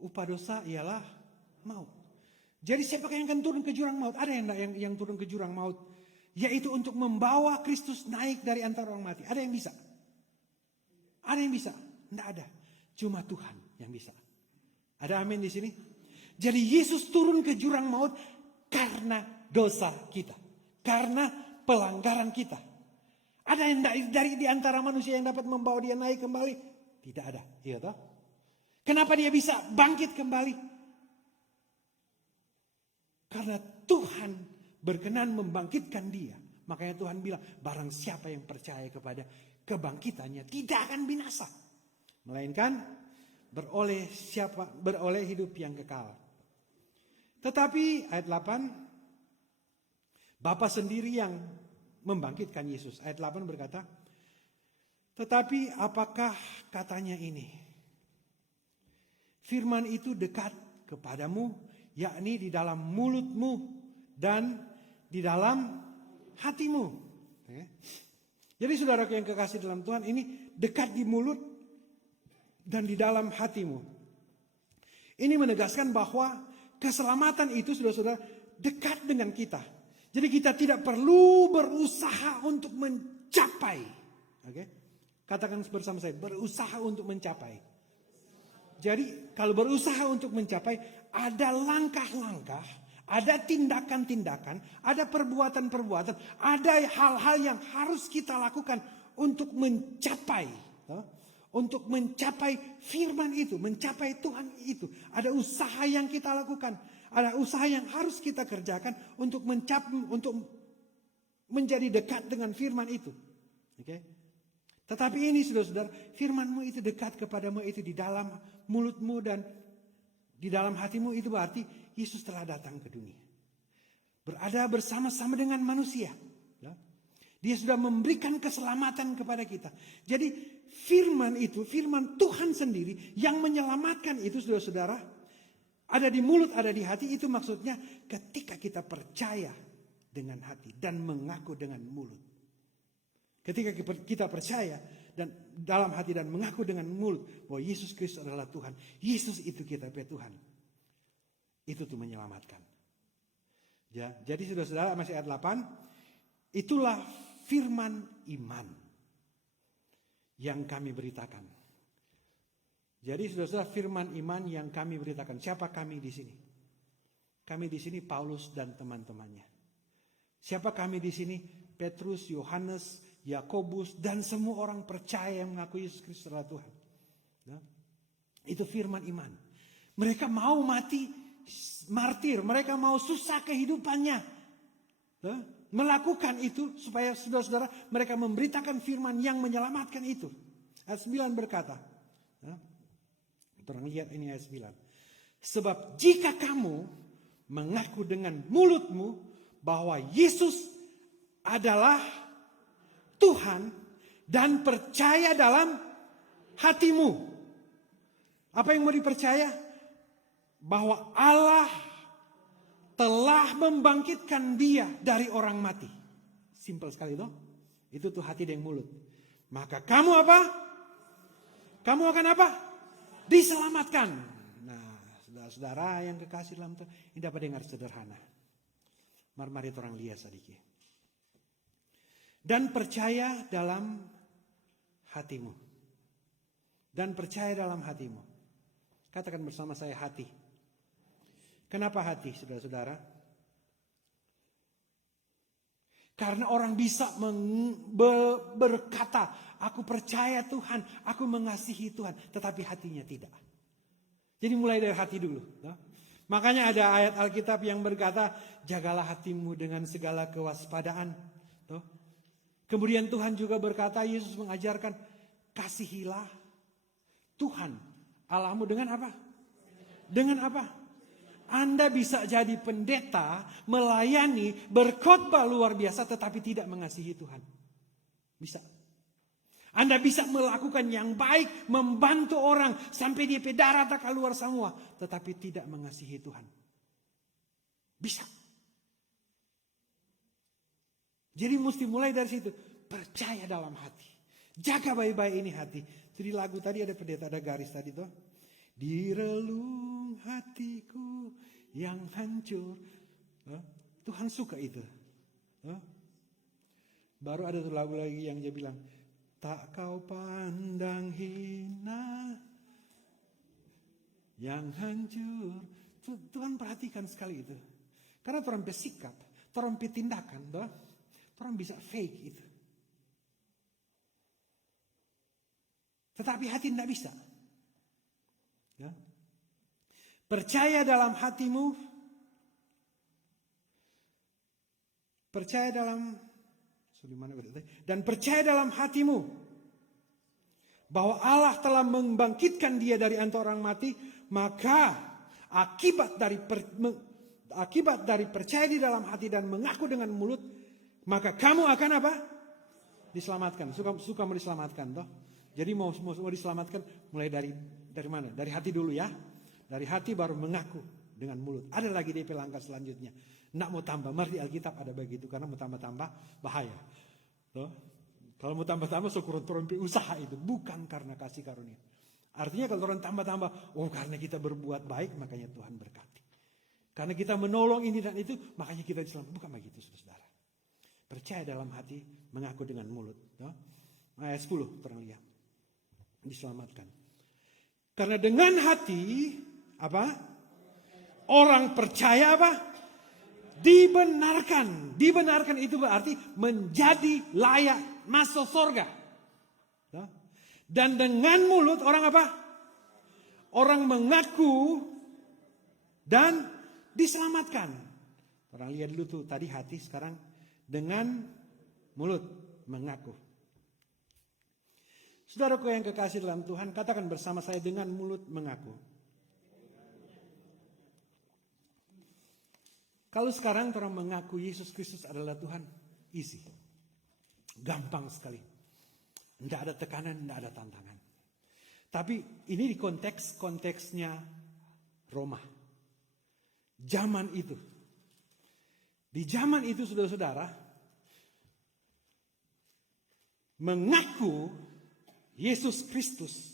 Upah dosa ialah maut. Jadi siapakah yang akan turun ke jurang maut? Ada yang turun ke jurang maut? Yaitu untuk membawa Kristus naik dari antara orang mati. Ada yang bisa? Ada yang bisa? Tidak ada. Cuma Tuhan yang bisa. Ada amin di sini? Jadi Yesus turun ke jurang maut karena dosa kita. Karena pelanggaran kita. Ada yang dari di antara manusia yang dapat membawa dia naik kembali? Tidak ada. Iya toh? Kenapa dia bisa bangkit kembali? Karena Tuhan berkenan membangkitkan dia. Makanya Tuhan bilang, barang siapa yang percaya kepada kebangkitannya tidak akan binasa. Melainkan beroleh hidup yang kekal. Tetapi ayat 8, Bapa sendiri yang membangkitkan Yesus. Ayat 8 berkata, tetapi apakah katanya ini? Firman itu dekat kepadamu, yakni di dalam mulutmu dan di dalam hatimu. Jadi saudara yang kekasih dalam Tuhan, ini dekat di mulut dan di dalam hatimu. Ini menegaskan bahwa keselamatan itu saudara-saudara dekat dengan kita. Jadi kita tidak perlu berusaha untuk mencapai. Oke? Katakan bersama saya, berusaha untuk mencapai. Jadi kalau berusaha untuk mencapai, ada langkah-langkah, ada tindakan-tindakan, ada perbuatan-perbuatan, ada hal-hal yang harus kita lakukan untuk mencapai firman itu, mencapai Tuhan itu. Ada usaha yang kita lakukan, ada usaha yang harus kita kerjakan untuk menjadi dekat dengan firman itu. Oke? Tetapi ini saudara-saudara, firman-Mu itu dekat kepadamu, itu di dalam mulutmu dan di dalam hatimu, itu berarti Yesus telah datang ke dunia. Berada bersama-sama dengan manusia. Dia sudah memberikan keselamatan kepada kita. Jadi firman itu, firman Tuhan sendiri yang menyelamatkan itu saudara-saudara. Ada di mulut, ada di hati, itu maksudnya ketika kita percaya dengan hati dan mengaku dengan mulut. Ketika kita percaya dan dalam hati dan mengaku dengan mulut bahwa Yesus Kristus adalah Tuhan. Yesus itu kita punya Tuhan. Itu tuh menyelamatkan. Ya, jadi saudara-saudara, masih ayat 8. Itulah firman iman yang kami beritakan. Jadi saudara-saudara, firman iman yang kami beritakan. Siapa kami di sini? Kami di sini Paulus dan teman-temannya. Siapa kami di sini? Petrus, Yohanes, Yakobus, dan semua orang percaya yang mengaku Yesus Kristus adalah Tuhan. Nah, itu firman iman. Mereka mau mati martir, mereka mau susah kehidupannya. Nah, melakukan itu supaya saudara-saudara mereka memberitakan firman yang menyelamatkan itu. Ayat 9 berkata, nah, orang lihat ini ayat 9. Sebab jika kamu mengaku dengan mulutmu bahwa Yesus adalah Tuhan dan percaya dalam hatimu. Apa yang mau dipercaya? Bahwa Allah telah membangkitkan dia dari orang mati. Simpel sekali toh. Itu tuh hati dan mulut. Maka kamu apa? Kamu akan apa? Diselamatkan. Nah, saudara-saudara yang kekasih dalam Tuhan, ini dapat dengar sederhana. Mari orang lihat sedikit. Dan percaya dalam hatimu. Dan percaya dalam hatimu. Katakan bersama saya hati. Kenapa hati, saudara-saudara? Karena orang bisa berkata, aku percaya Tuhan, aku mengasihi Tuhan. Tetapi hatinya tidak. Jadi mulai dari hati dulu. Makanya ada ayat Alkitab yang berkata, jagalah hatimu dengan segala kewaspadaan. Kemudian Tuhan juga berkata, Yesus mengajarkan, kasihilah Tuhan Allahmu dengan apa? Dengan apa? Anda bisa jadi pendeta, melayani, berkhotbah luar biasa tetapi tidak mengasihi Tuhan. Bisa. Anda bisa melakukan yang baik, membantu orang sampai dia darah tak keluar semua, tetapi tidak mengasihi Tuhan. Bisa. Jadi mesti mulai dari situ. Percaya dalam hati. Jaga baik-baik ini hati. Jadi lagu tadi ada pendeta, ada garis tadi tuh. Di relung hatiku yang hancur. Tuhan suka itu. Baru ada tuh lagu lagi yang dia bilang. Tak kau pandang hina yang hancur. Tuhan perhatikan sekali itu. Karena orang bersikap, orang bertindakan, orang bisa fake itu. Tetapi hati tidak bisa. Ya. Percaya dalam hatimu. Percaya dalam. Dan percaya dalam hatimu. Bahwa Allah telah membangkitkan dia dari antara orang mati. Maka akibat dari percaya di dalam hati dan mengaku dengan mulut. Maka kamu akan apa? Diselamatkan. Suka mau diselamatkan toh. Jadi mau diselamatkan mulai dari mana? Dari hati dulu ya. Dari hati baru mengaku dengan mulut. Ada lagi DP langkah selanjutnya. Nggak mau tambah. Mari Alkitab ada begitu. Karena mau tambah-tambah bahaya. Toh? Kalau mau tambah-tambah syukur terompi usaha itu. Bukan karena kasih karunia. Artinya kalau orang tambah-tambah. Oh karena kita berbuat baik makanya Tuhan berkati. Karena kita menolong ini dan itu. Makanya kita diselamatkan. Bukan begitu saudara. Percaya dalam hati. Mengaku dengan mulut. Toh? Ayat 10 terang lihat. Diselamatkan. Karena dengan hati apa? Orang percaya apa? Dibenarkan. Dibenarkan itu berarti menjadi layak masuk surga. Dan dengan mulut orang apa? Orang mengaku dan diselamatkan. Orang lihat dulu tuh tadi hati, sekarang dengan mulut mengaku. Saudaraku yang kekasih dalam Tuhan, katakan bersama saya dengan mulut mengaku. Kalau sekarang orang mengaku Yesus Kristus adalah Tuhan, easy. Gampang sekali. Tidak ada tekanan, tidak ada tantangan. Tapi ini di konteksnya Roma. Zaman itu. Di zaman itu saudara-saudara, mengaku Yesus Kristus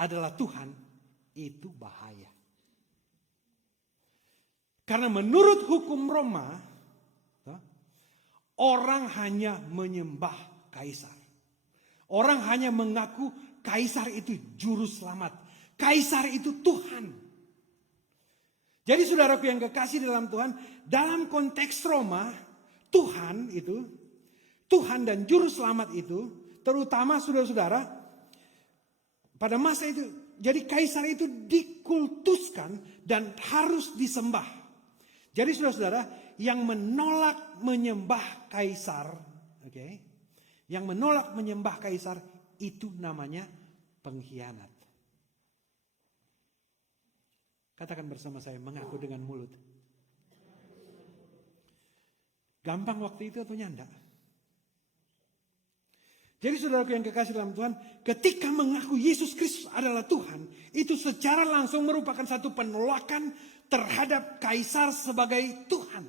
adalah Tuhan itu bahaya. Karena menurut hukum Roma, orang hanya menyembah kaisar. Orang hanya mengaku kaisar itu juru selamat. Kaisar itu Tuhan. Jadi saudaraku yang kekasih dalam Tuhan, dalam konteks Roma, Tuhan itu, Tuhan dan juru selamat itu, terutama saudara-saudara, pada masa itu, jadi kaisar itu dikultuskan dan harus disembah. Jadi saudara-saudara, yang menolak menyembah kaisar, yang menolak menyembah kaisar itu namanya pengkhianat. Katakan bersama saya, mengaku dengan mulut. Gampang waktu itu atau nyanda? Jadi saudaraku yang kekasih dalam Tuhan, ketika mengaku Yesus Kristus adalah Tuhan, itu secara langsung merupakan satu penolakan terhadap kaisar sebagai Tuhan.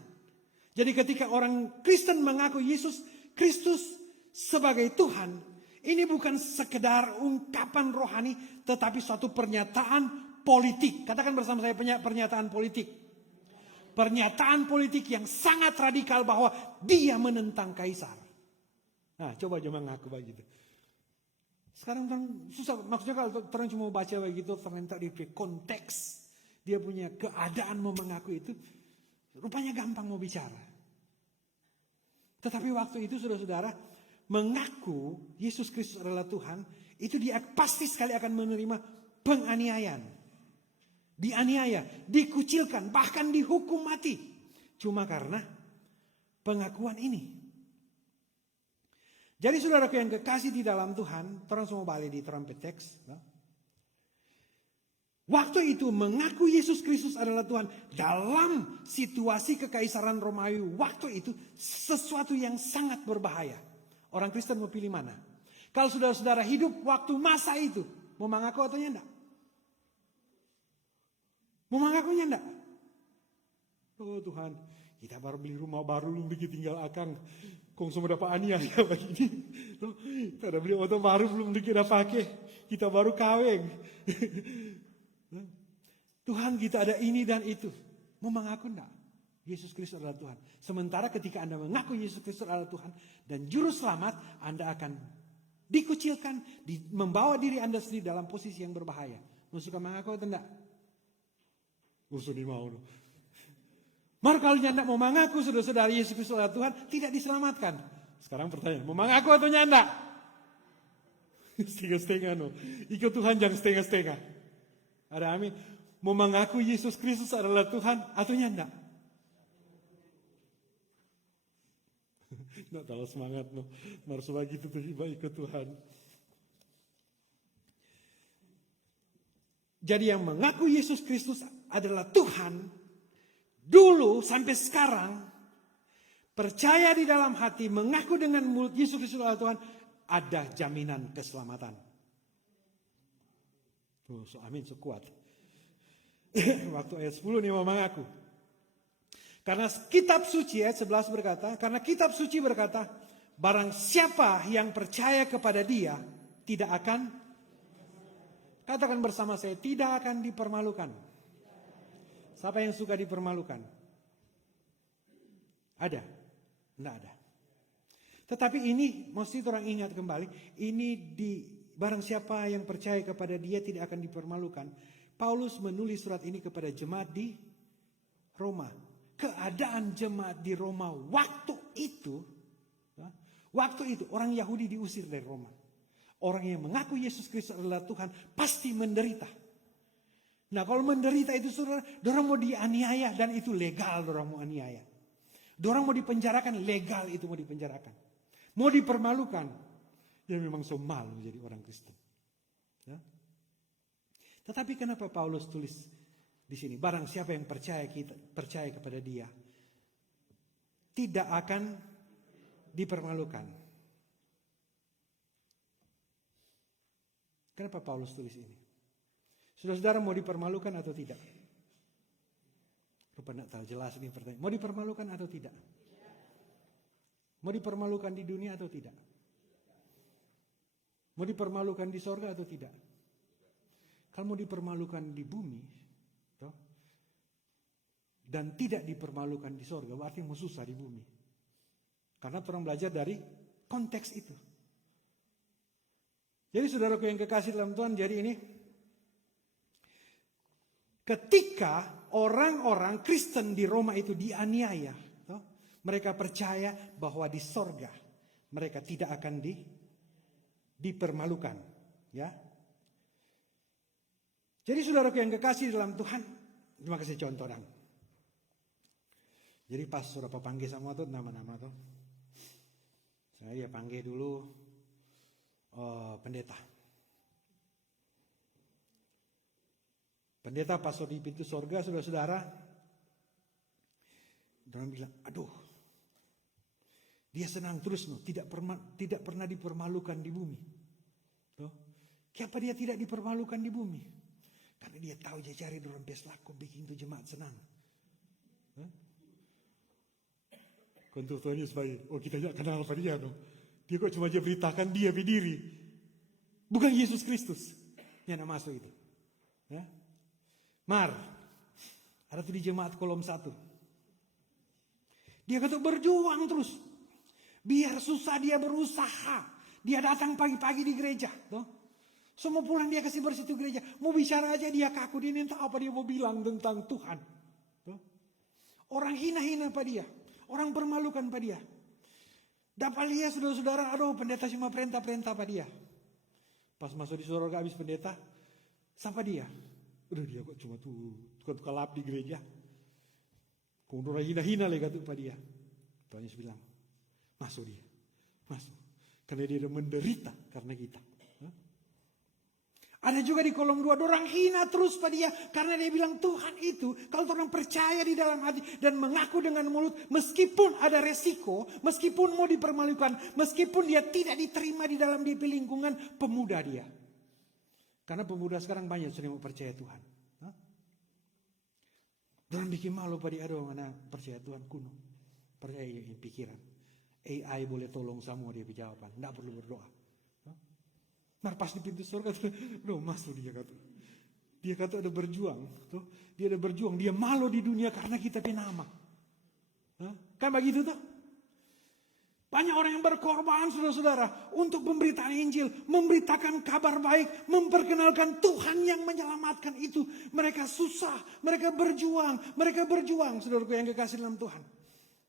Jadi ketika orang Kristen mengaku Yesus Kristus sebagai Tuhan, ini bukan sekedar ungkapan rohani, tetapi suatu pernyataan politik. Katakan bersama saya, pernyataan politik. Pernyataan politik yang sangat radikal bahwa dia menentang kaisar. Nah, coba aja mengaku begitu. Sekarang orang susah, maksudnya kalau orang cuma baca begitu, ternyata di konteks dia punya keadaan mau mengaku itu, rupanya gampang mau bicara. Tetapi waktu itu saudara-saudara, mengaku Yesus Kristus adalah Tuhan, itu dia pasti sekali akan menerima penganiayaan. Dianiaya, dikucilkan, bahkan dihukum mati. Cuma karena pengakuan ini. Jadi saudaraku yang kekasih di dalam Tuhan, terus mau balik di trumpet text. Waktu itu mengaku Yesus Kristus adalah Tuhan dalam situasi kekaisaran Romawi waktu itu sesuatu yang sangat berbahaya. Orang Kristen mau pilih mana? Kalau saudara-saudara hidup waktu masa itu, mau mengaku atau enggak? Mau mengakunya enggak? Oh Tuhan, kita baru beli rumah baru, belum pergi tinggal akang. Kong semua dapat aniaya begini. Kita udah beli motor baru, belum kita pakai. Kita baru kawin. Tuhan kita ada ini dan itu. Mau mengaku enggak? Yesus Kristus adalah Tuhan. Sementara ketika Anda mengaku Yesus Kristus adalah Tuhan dan juru selamat, Anda akan dikucilkan, membawa diri Anda sendiri dalam posisi yang berbahaya. Mau suka mengaku atau enggak? Usah mau. Maka kalau Anda mau mengaku saudara-saudara Yesus Kristus adalah Tuhan, tidak diselamatkan. Sekarang pertanyaan, mau mengaku atau enggak? Setengah-setengah no. Ikut Tuhan jangan setengah-setengah. Ada amin. Mau mengaku Yesus Kristus adalah Tuhan atau enggak? Nggak terlalu semangat no. Harus begitu tiba ikut Tuhan. Jadi yang mengaku Yesus Kristus adalah Tuhan, dulu sampai sekarang, percaya di dalam hati, mengaku dengan mulut Yesus Kristus adalah Tuhan, ada jaminan keselamatan. Oh, so amin, so kuat. Waktu ayat 10 nih mau mengaku. Karena kitab suci ayat 11 berkata, karena kitab suci berkata, barang siapa yang percaya kepada dia tidak akan, katakan bersama saya, tidak akan dipermalukan. Siapa yang suka dipermalukan? Ada? Tidak ada. Tetapi ini mesti orang ingat kembali, ini barang siapa yang percaya kepada dia tidak akan dipermalukan. Paulus menulis surat ini kepada jemaat di Roma. Keadaan jemaat di Roma waktu itu orang Yahudi diusir dari Roma. Orang yang mengaku Yesus Kristus adalah Tuhan pasti menderita. Nah kalau menderita itu saudara, dorang mau dianiaya dan itu legal dorang mau aniaya. Dorang mau dipenjarakan, legal itu mau dipenjarakan. Mau dipermalukan. Ya memang so malu jadi orang Kristen. Ya. Tetapi kenapa Paulus tulis di sini? Barang siapa yang percaya kepada dia, tidak akan dipermalukan. Kenapa Paulus tulis ini? Saudara-saudara mau dipermalukan atau tidak? Rupa tidak tahu jelas ini pertanyaan. Mau dipermalukan atau tidak? Mau dipermalukan di dunia atau tidak? Mau dipermalukan di sorga atau tidak? Kalau mau dipermalukan di bumi dan tidak dipermalukan di sorga, berarti mau susah di bumi. Karena orang belajar dari konteks itu. Jadi saudaraku yang kekasih dalam Tuhan, jadi ini ketika orang-orang Kristen di Roma itu dianiaya, mereka percaya bahwa di sorga mereka tidak akan dipermalukan, ya. Jadi saudaraku yang kekasih dalam Tuhan, terima kasih contoh dong. Jadi pas saudara panggil sama tuh nama-nama tuh, saya panggil dulu pendeta. Pendeta pas di pintu sorga, saudara-saudara, orang bilang, aduh, dia senang terus, tidak pernah dipermalukan di bumi. Kenapa dia tidak dipermalukan di bumi? Karena dia tahu dia cari dorang peslaku bikin itu jemaat senang. Contohnya sebagai, kita tidak kenal apa dia, dia kok cuma beritakan dia berdiri, bukan Yesus Kristus yang masuk itu. Ya. Mar, ada tuh di jemaat kolom 1. Dia kata berjuang terus. Biar susah dia berusaha. Dia datang pagi-pagi di gereja. Semua pulang dia kasih bersih itu gereja. Mau bicara aja dia kaku. Dia entah apa dia mau bilang tentang Tuhan. Orang hina-hina pada dia. Orang permalukan pada dia. Dapat lihat saudara-saudara, aduh pendeta cuma perintah-perintah pada dia. Pas masuk di surga habis pendeta, siapa dia? Udah dia kok cuma tukang lap di gereja. Kemudian hina-hina lagi kata pada dia. Tuhan Yesus bilang, masuk dia. Masuk. Karena dia udah menderita karena kita. Ada juga di kolom 2, orang hina terus pada dia. Karena dia bilang Tuhan itu, kalau orang percaya di dalam hati dan mengaku dengan mulut, meskipun ada resiko, meskipun mau dipermalukan, meskipun dia tidak diterima di dalam DP lingkungan pemuda dia. Karena pemuda sekarang banyak sudah mau percaya Tuhan. Orang bikin malu pada dia, aduh mana percaya Tuhan kuno. Percaya yang pikiran. AI boleh tolong semua dia jawaban, tidak perlu berdoa. Nah pas di pintu surga, loh masuk dia kata. Dia kata ada berjuang, dia ada berjuang, dia malu di dunia karena kita punya nama. Kan begitu tuh? Banyak orang yang berkorban saudara-saudara untuk pemberitaan Injil, memberitakan kabar baik, memperkenalkan Tuhan yang menyelamatkan itu. Mereka susah, mereka berjuang, saudaraku yang kekasih dalam Tuhan.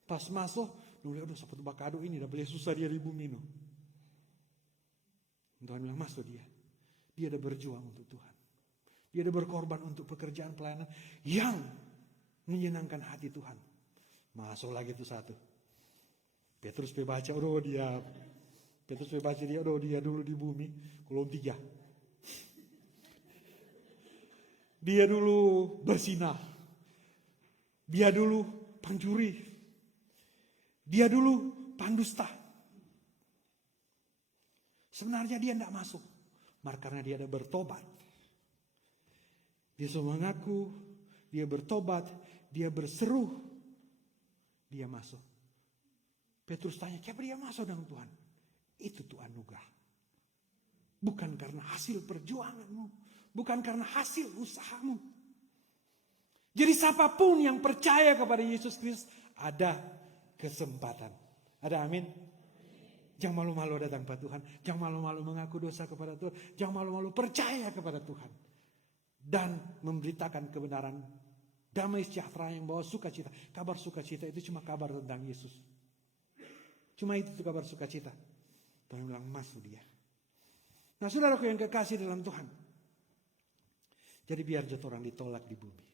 Pas masuk, aduh seperti bakado ini, dah boleh susah dia di bumi no. Tuhan bilang masuk dia. Dia ada berjuang untuk Tuhan. Dia ada berkorban untuk pekerjaan pelayanan yang menyenangkan hati Tuhan. Masuk lagi itu 1. Petrus baca, dia dulu di bumi, kolom 3. Dia dulu bersinah. Dia dulu pencuri. Dia dulu pandusta. Sebenarnya dia tidak masuk. Karena dia ada bertobat. Dia semua mengaku, dia bertobat, dia berseru, dia masuk. Petrus tanya, kenapa dia masuk dengan Tuhan? Itu tuh anugerah. Bukan karena hasil perjuanganmu. Bukan karena hasil usahamu. Jadi siapapun yang percaya kepada Yesus Kristus, ada kesempatan. Ada amin? Jangan malu-malu datang kepada Tuhan. Jangan malu-malu mengaku dosa kepada Tuhan. Jangan malu-malu percaya kepada Tuhan. Dan memberitakan kebenaran Damai sejahtera yang bawa sukacita. Kabar sukacita itu cuma kabar tentang Yesus. Cuma itu kabar sukacita. Tuhan bilang, masuk dia. Nah, saudaraku yang kekasih dalam Tuhan. Jadi biar jatuh orang ditolak di bumi.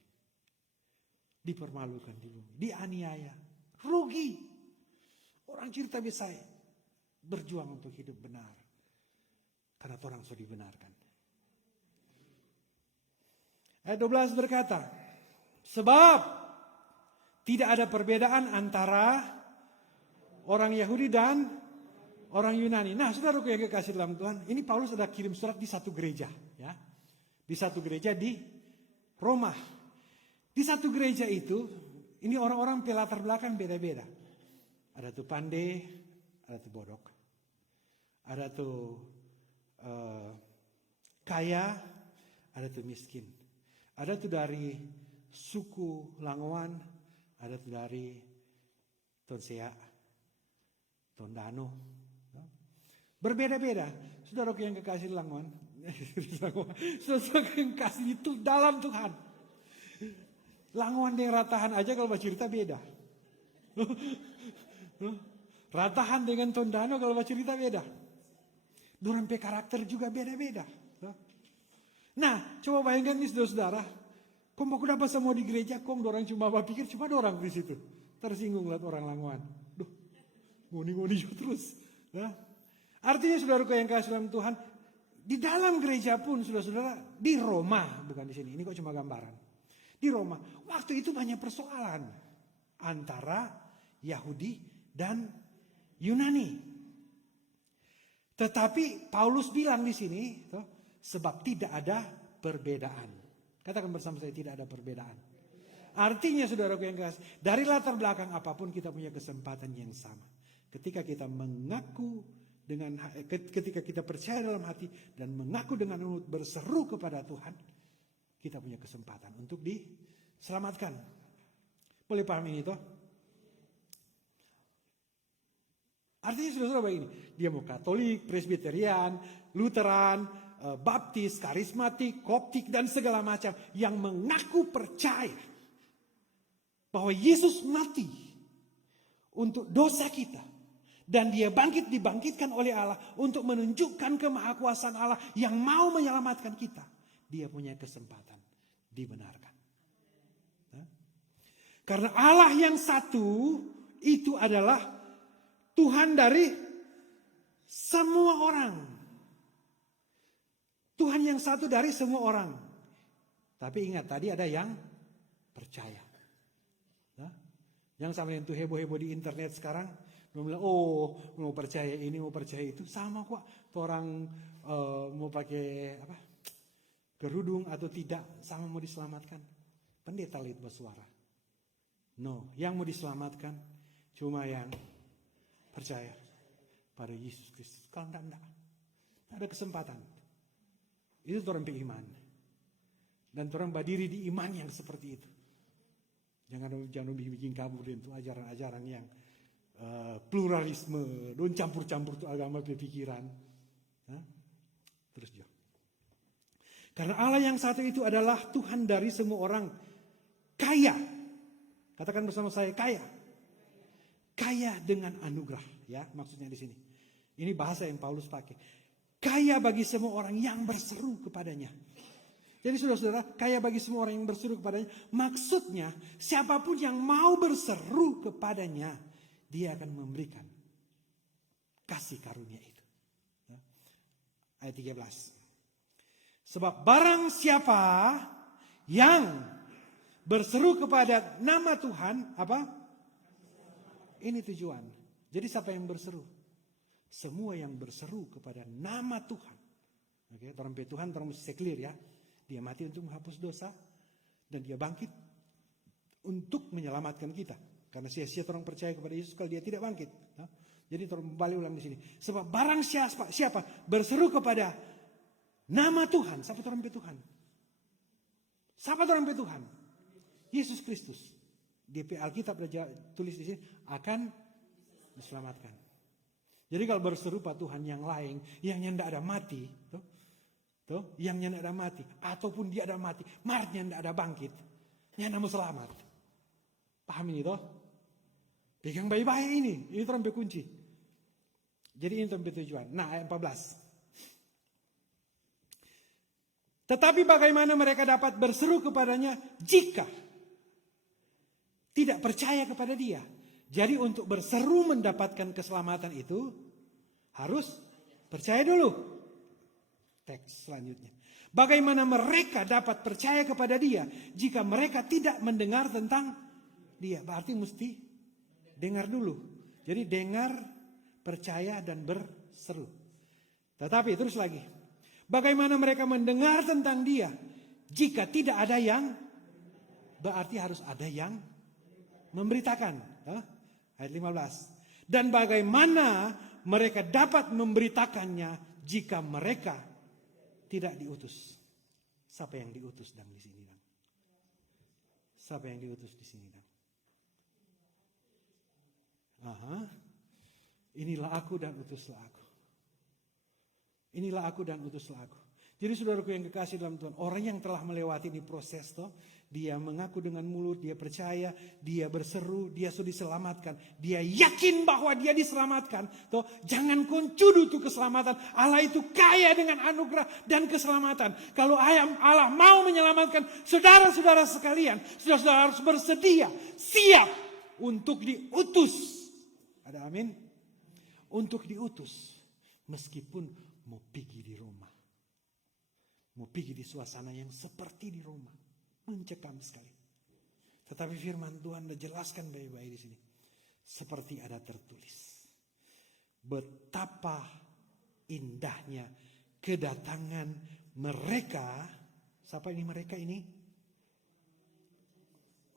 Dipermalukan di bumi. Dianiaya. Rugi. Orang cerita besar. Berjuang untuk hidup benar. Karena orang sudah dibenarkan. Ayat 12 berkata, sebab tidak ada perbedaan antara orang Yahudi dan orang Yunani. Nah, saudaraku yang kekasih dalam Tuhan, ini Paulus ada kirim surat di satu gereja, ya. Di satu gereja di Roma. Di satu gereja itu, ini orang-orang pelatar belakang beda-beda. Ada tuh pandai, ada tuh bodok. Ada tuh kaya, ada tuh miskin. Ada tuh dari suku Langowan, ada tuh dari Tonsea, Tondano. Berbeda-beda. Saudaraku yang kekasih Langowan, saudaraku yang kasih itu dalam Tuhan. Langowan dengan Ratahan aja kalau cerita beda. Ratahan dengan Tondano kalau cerita beda. Dorang pe karakter juga beda-beda. Nah, coba bayangkan nih saudara-saudara. Kok mau dapat semua di gereja, kok dorang cuma pikir cuma dorang di situ. Tersinggung lihat orang Langowan. Duh, ngoni-ngoni terus. Nah, artinya saudaraku yang kasih dalam Tuhan, di dalam gereja pun saudara-saudara, di Roma, bukan di sini. Ini kok cuma gambaran. Di Roma, waktu itu banyak persoalan antara Yahudi dan Yunani. Tetapi Paulus bilang di sini, sebab tidak ada perbedaan. Katakan bersama saya, tidak ada perbedaan. Artinya saudaraku yang kasih, dari latar belakang apapun kita punya kesempatan yang sama. Ketika kita mengaku ketika kita percaya dalam hati dan mengaku dengan mulut berseru kepada Tuhan, kita punya kesempatan untuk diselamatkan. Boleh paham ini toh? Artinya saudara-saudara begini, dia mau Katolik, Presbyterian, Lutheran, Baptis, Karismatik, Koptik dan segala macam yang mengaku percaya bahwa Yesus mati untuk dosa kita dan dia dibangkitkan oleh Allah untuk menunjukkan kemahakuasaan Allah yang mau menyelamatkan kita. Dia punya kesempatan dibenarkan. Karena Allah yang satu itu adalah Tuhan dari semua orang. Tuhan yang satu dari semua orang. Tapi ingat, tadi ada yang percaya. Yang sama yang tuh heboh-heboh di internet sekarang. Bilang, oh mau percaya ini, mau percaya itu. Sama kok. Orang mau pakai kerudung atau tidak. Sama mau diselamatkan. Pendeta lihat bersuara. No, yang mau diselamatkan cuma yang percaya pada Yesus Kristus. Kalau enggak. Ada kesempatan. Itu orang beriman. Dan orang berdiri di iman yang seperti itu. Jangan bikin kabur itu ajaran-ajaran yang pluralisme, don campur-campur tuh agama berpikiran. Terus juga. Karena Allah yang satu itu adalah Tuhan dari semua orang kaya. Katakan bersama saya, kaya. Kaya dengan anugerah, ya maksudnya di sini. Ini bahasa yang Paulus pakai. Kaya bagi semua orang yang berseru kepadanya. Jadi saudara-saudara, kaya bagi semua orang yang berseru kepadanya. Maksudnya, siapapun yang mau berseru kepadanya, dia akan memberikan kasih karunia itu. Ayat 13. Sebab barang siapa yang berseru kepada nama Tuhan, apa? Ini tujuan. Jadi siapa yang berseru? Semua yang berseru kepada nama Tuhan. Oke, orang Tuhan, orang mesti clear ya. Dia mati untuk menghapus dosa. Dan dia bangkit untuk menyelamatkan kita. Karena sia-sia orang percaya kepada Yesus kalau dia tidak bangkit. Jadi orang kembali ulang di sini. Sebab barang siapa berseru kepada nama Tuhan. Siapa orang Tuhan? Siapa orang Tuhan? Yesus Kristus. Di Alkitab tulis di sini akan diselamatkan. Jadi kalau berseru pada Tuhan yang lain, yang tidak ada mati, yang tidak ada mati, ataupun dia ada mati, marahnya tidak ada bangkit, Yang nama selamat. Paham ini toh? Pegang baik-baik ini sampai kunci. Jadi ini sampai tujuan. Nah, ayat 14. Tetapi bagaimana mereka dapat berseru kepadanya jika tidak percaya kepada dia? Jadi untuk berseru mendapatkan keselamatan itu harus percaya dulu. Teks selanjutnya. Bagaimana mereka dapat percaya kepada dia jika mereka tidak mendengar tentang dia? Berarti mesti dengar dulu. Jadi dengar, percaya dan berseru. Tetapi terus lagi. Bagaimana mereka mendengar tentang dia jika tidak ada yang, berarti harus ada yang memberitakan. Ayat 15. Dan bagaimana mereka dapat memberitakannya jika mereka tidak diutus. Siapa yang diutus di sini? Siapa yang diutus di sini? Inilah aku dan utuslah aku. Inilah aku dan utuslah aku. Jadi saudaraku yang kekasih dalam Tuhan, orang yang telah melewati ini proses toh, dia mengaku dengan mulut, dia percaya, dia berseru, dia sudah diselamatkan, dia yakin bahwa dia diselamatkan. Toh, jangan kuncudu tuh keselamatan. Allah itu kaya dengan anugerah dan keselamatan. Kalau Allah mau menyelamatkan saudara-saudara sekalian, saudara-saudara harus bersedia, siap untuk diutus. Ada amin? Untuk diutus, meskipun mau pergi di Roma. Mau pergi di suasana yang seperti di Roma. Mencekam sekali. Tetapi firman Tuhan dijelaskan baik-baik di sini. Seperti ada tertulis. Betapa indahnya kedatangan mereka. Siapa ini mereka ini?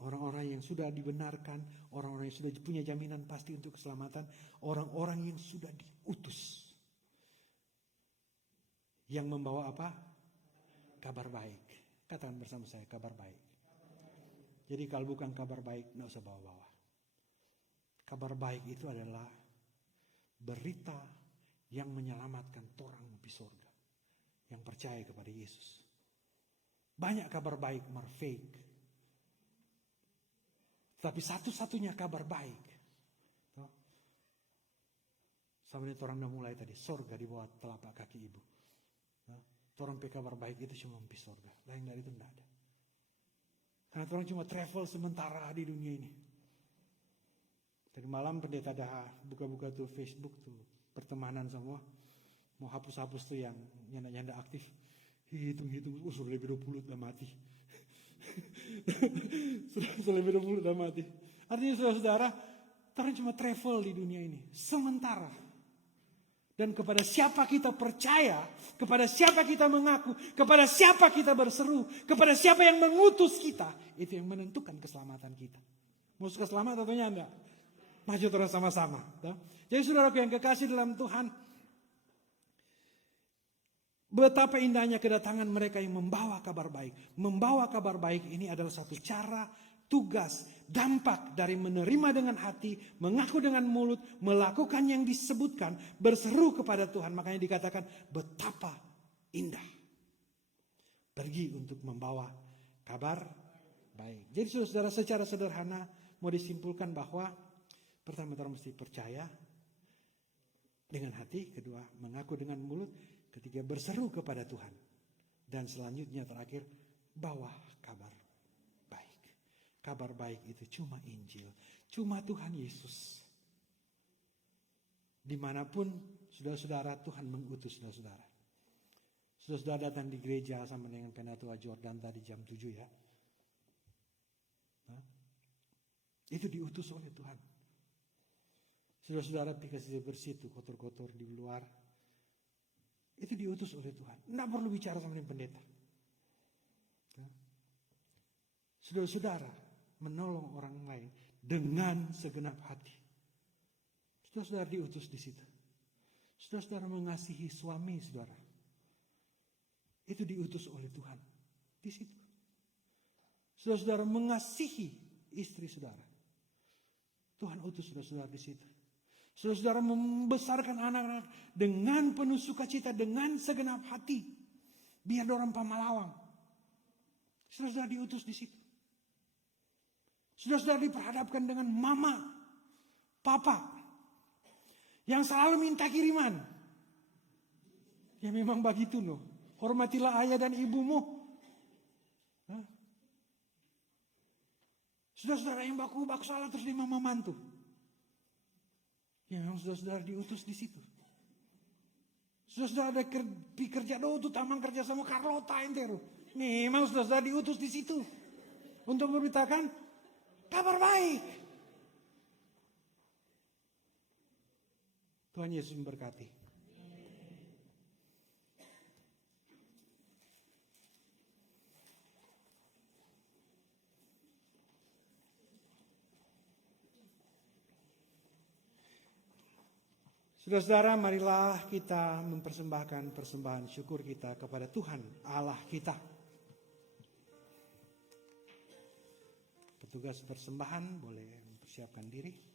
Orang-orang yang sudah dibenarkan. Orang-orang yang sudah punya jaminan pasti untuk keselamatan. Orang-orang yang sudah diutus. Yang membawa apa? Kabar baik. Katakan bersama saya, kabar baik. Jadi kalau bukan kabar baik, tidak usah bawa-bawa. Kabar baik itu adalah berita yang menyelamatkan orang di surga. Yang percaya kepada Yesus. Banyak kabar baik, fake. Tapi satu-satunya kabar baik. Sama ini orang udah mulai tadi, surga di bawah telapak kaki ibu. Orang kabar baik itu cuma mimpi surga. Lain dari itu tidak ada. Karena orang cuma travel sementara di dunia ini. Tadi malam pendeta dah buka-buka tuh Facebook tuh. Pertemanan semua. Mau hapus-hapus tuh yang nyanda-nyanda aktif. Hitung-hitung. Sudah lebih 20 udah mati. sudah lebih 20 udah mati. Artinya saudara-saudara. Orang cuma travel di dunia ini. Sementara. Dan kepada siapa kita percaya, kepada siapa kita mengaku, kepada siapa kita berseru, kepada siapa yang mengutus kita, itu yang menentukan keselamatan kita. Mau suka selamat atau enggak? Maju terus sama-sama. Jadi saudaraku yang kekasih dalam Tuhan, betapa indahnya kedatangan mereka yang membawa kabar baik. Membawa kabar baik ini adalah satu cara, tugas, dampak dari menerima dengan hati, mengaku dengan mulut, melakukan yang disebutkan, berseru kepada Tuhan. Makanya dikatakan betapa indah. Pergi untuk membawa kabar baik. Jadi saudara secara sederhana mau disimpulkan bahwa pertama kita mesti percaya dengan hati, kedua mengaku dengan mulut, ketiga berseru kepada Tuhan. Dan selanjutnya terakhir bawa kabar. Kabar baik itu cuma Injil. Cuma Tuhan Yesus. Dimanapun saudara-saudara Tuhan mengutus saudara-saudara. Saudara-saudara datang di gereja sama dengan Penatua Jordan tadi jam 7 ya. Itu diutus oleh Tuhan. Saudara-saudara dikasih bersih itu kotor-kotor di luar. Itu diutus oleh Tuhan. Tidak perlu bicara sama dengan pendeta. Saudara-saudara menolong orang lain dengan segenap hati. Saudara-saudara diutus di situ. Saudara-saudara mengasihi suami saudara. Itu diutus oleh Tuhan di situ. Saudara-saudara mengasihi istri saudara. Tuhan utus saudara-saudara di situ. Saudara-saudara membesarkan anak-anak dengan penuh sukacita, dengan segenap hati. Biar orang pamalawang. Saudara-saudara diutus di situ. Saudara-saudara diperhadapkan dengan mama, papa, yang selalu minta kiriman. Ya memang begitu no. Hormatilah ayah dan ibumu. Saudara-saudara yang baku salah terus di mama mantu. Ya memang saudara-saudara diutus di situ. Saudara-saudara ada kerja tuh tamang kerja sama Carlota entero. Memang saudara-saudara diutus di situ untuk memberitakan kabar baik. Tuhan Yesus memberkati. Saudara-saudara, marilah kita mempersembahkan persembahan syukur kita kepada Tuhan Allah kita. Petugas persembahan boleh mempersiapkan diri.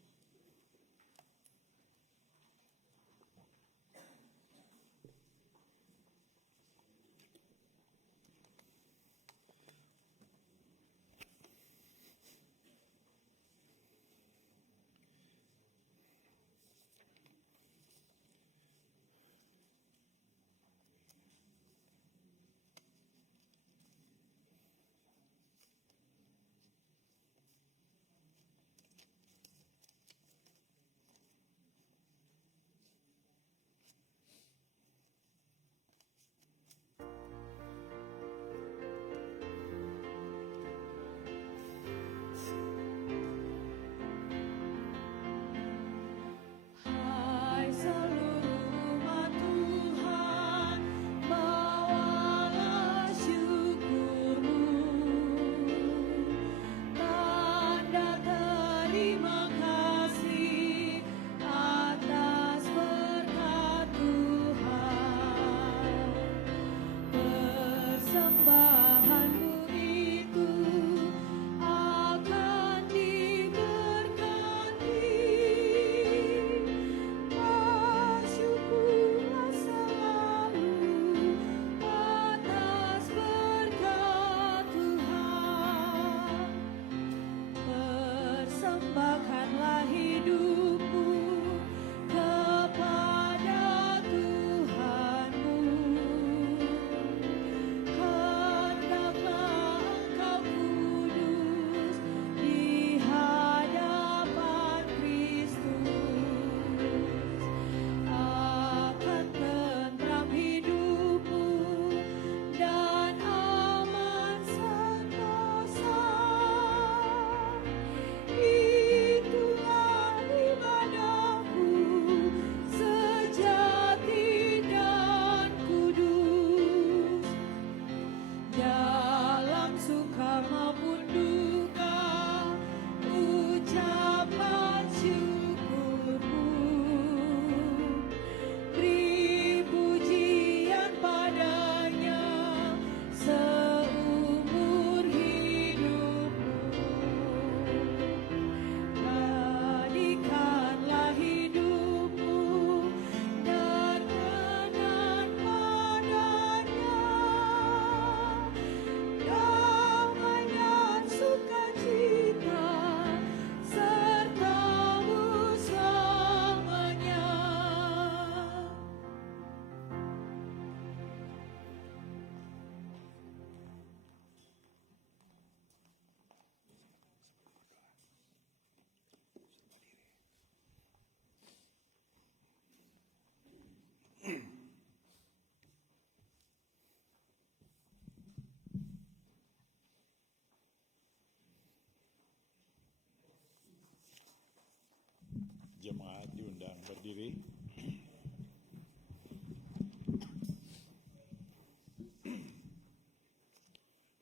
Jemaat diundang berdiri.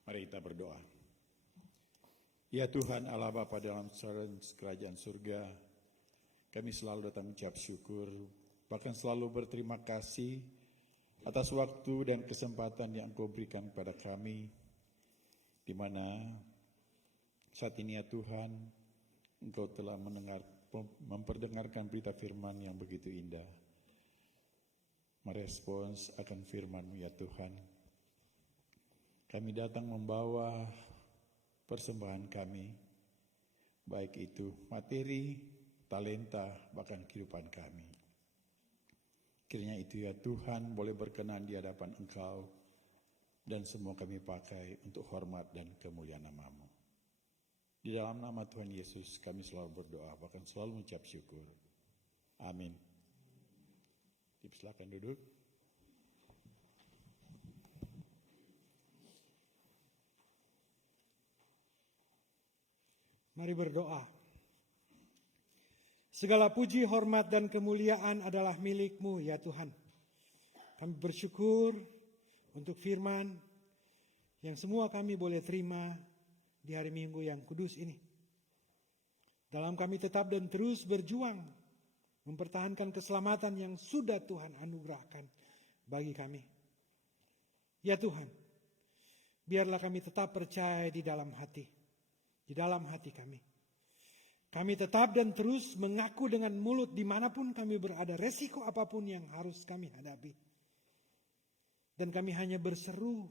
Mari kita berdoa. Ya Tuhan Allah Bapa dalam kerajaan surga, kami selalu datang mengucap syukur, bahkan selalu berterima kasih atas waktu dan kesempatan yang Engkau berikan kepada kami, di mana saat ini ya Tuhan, Engkau telah memperdengarkan berita firman yang begitu indah. Merespons akan firman-Mu ya Tuhan. Kami datang membawa persembahan kami baik itu materi, talenta, bahkan kehidupan kami. Kiranya itu ya Tuhan boleh berkenan di hadapan Engkau dan semua kami pakai untuk hormat dan kemuliaan nama-Mu. Di dalam nama Tuhan Yesus kami selalu berdoa, bahkan selalu mengucap syukur. Amin. Silakan duduk. Mari berdoa. Segala puji, hormat, dan kemuliaan adalah milik-Mu ya Tuhan. Kami bersyukur untuk firman yang semua kami boleh terima di hari Minggu yang kudus ini. Dalam kami tetap dan terus berjuang mempertahankan keselamatan yang sudah Tuhan anugerahkan bagi kami. Ya Tuhan, biarlah kami tetap percaya di dalam hati kami. Kami tetap dan terus mengaku dengan mulut dimanapun kami berada, resiko apapun yang harus kami hadapi. Dan kami hanya berseru,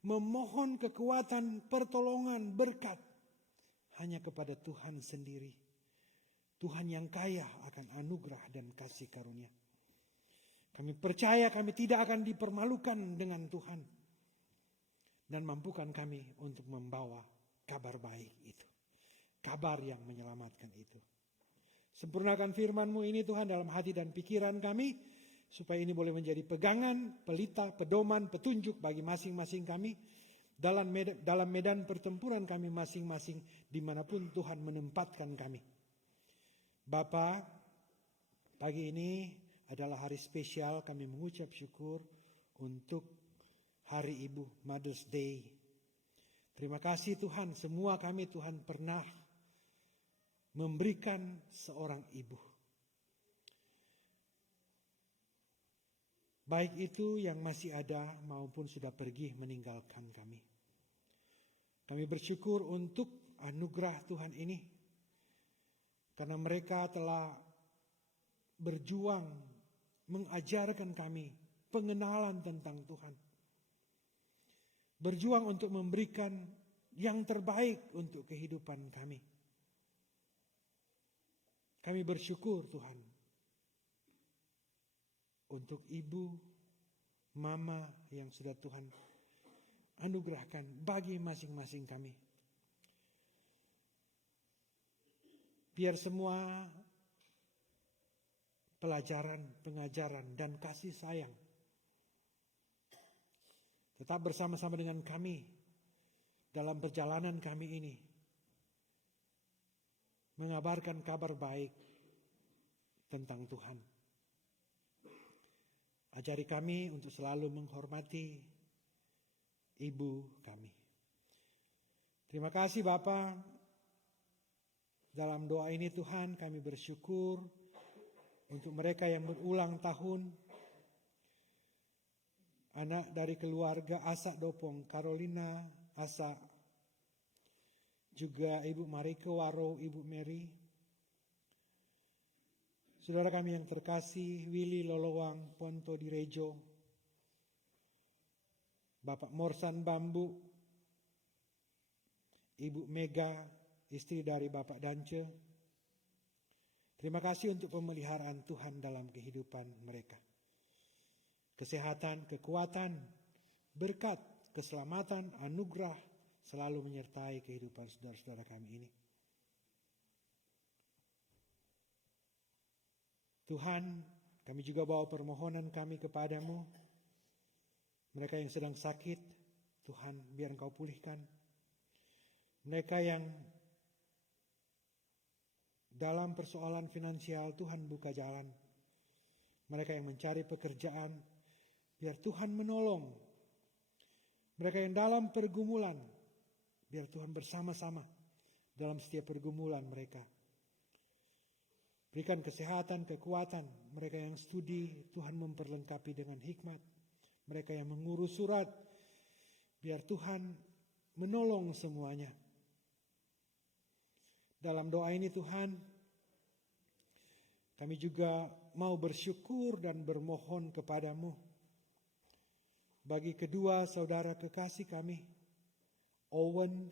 memohon kekuatan, pertolongan, berkat hanya kepada Tuhan sendiri. Tuhan yang kaya akan anugerah dan kasih karunia. Kami percaya kami tidak akan dipermalukan dengan Tuhan. Dan mampukan kami untuk membawa kabar baik itu. Kabar yang menyelamatkan itu. Sempurnakan firman-Mu ini Tuhan dalam hati dan pikiran kami. Supaya ini boleh menjadi pegangan, pelita, pedoman, petunjuk bagi masing-masing kami. Dalam medan pertempuran kami masing-masing dimanapun Tuhan menempatkan kami. Bapa, pagi ini adalah hari spesial kami mengucap syukur untuk Hari Ibu, Mother's Day. Terima kasih Tuhan, semua kami Tuhan pernah memberikan seorang ibu. Baik itu yang masih ada maupun sudah pergi meninggalkan kami. Kami bersyukur untuk anugerah Tuhan ini. Karena mereka telah berjuang mengajarkan kami pengenalan tentang Tuhan. Berjuang untuk memberikan yang terbaik untuk kehidupan kami. Kami bersyukur Tuhan untuk ibu, mama yang sudah Tuhan anugerahkan bagi masing-masing kami. Biar semua pelajaran, pengajaran, dan kasih sayang tetap bersama-sama dengan kami dalam perjalanan kami ini. Mengabarkan kabar baik tentang Tuhan. Ajari kami untuk selalu menghormati ibu kami. Terima kasih Bapa. Dalam doa ini Tuhan kami bersyukur untuk mereka yang berulang tahun. Anak dari keluarga Asa Dopong, Carolina Asa, juga Ibu Marike Waro, Ibu Mary. Saudara kami yang terkasih, Willy Lolowang, Ponto Direjo, Bapak Morsan Bambu, Ibu Mega, istri dari Bapak Dance. Terima kasih untuk pemeliharaan Tuhan dalam kehidupan mereka. Kesehatan, kekuatan, berkat, keselamatan, anugerah selalu menyertai kehidupan saudara-saudara kami ini. Tuhan, kami juga bawa permohonan kami kepadamu. Mereka yang sedang sakit, Tuhan biar Engkau pulihkan. Mereka yang dalam persoalan finansial, Tuhan buka jalan. Mereka yang mencari pekerjaan, biar Tuhan menolong. Mereka yang dalam pergumulan, biar Tuhan bersama-sama dalam setiap pergumulan mereka. Berikan kesehatan, kekuatan. Mereka yang studi, Tuhan memperlengkapi dengan hikmat. Mereka yang mengurus surat, biar Tuhan menolong semuanya. Dalam doa ini Tuhan, kami juga mau bersyukur dan bermohon kepadamu bagi kedua saudara kekasih kami, Owen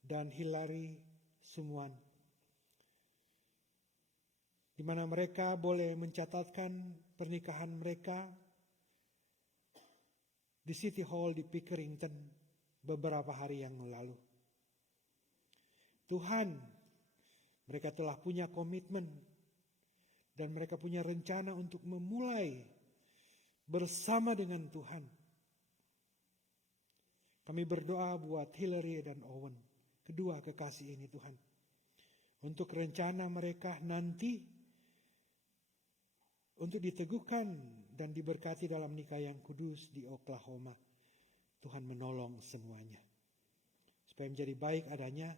dan Hilary Sumuan. di mana mereka boleh mencatatkan pernikahan mereka di City Hall di Pickerington beberapa hari yang lalu. Tuhan, mereka telah punya komitmen dan mereka punya rencana untuk memulai bersama dengan Tuhan. Kami berdoa buat Hillary dan Owen, kedua kekasih ini Tuhan, untuk rencana mereka nanti untuk diteguhkan dan diberkati dalam nikah yang kudus di Oklahoma. Tuhan menolong semuanya supaya menjadi baik adanya.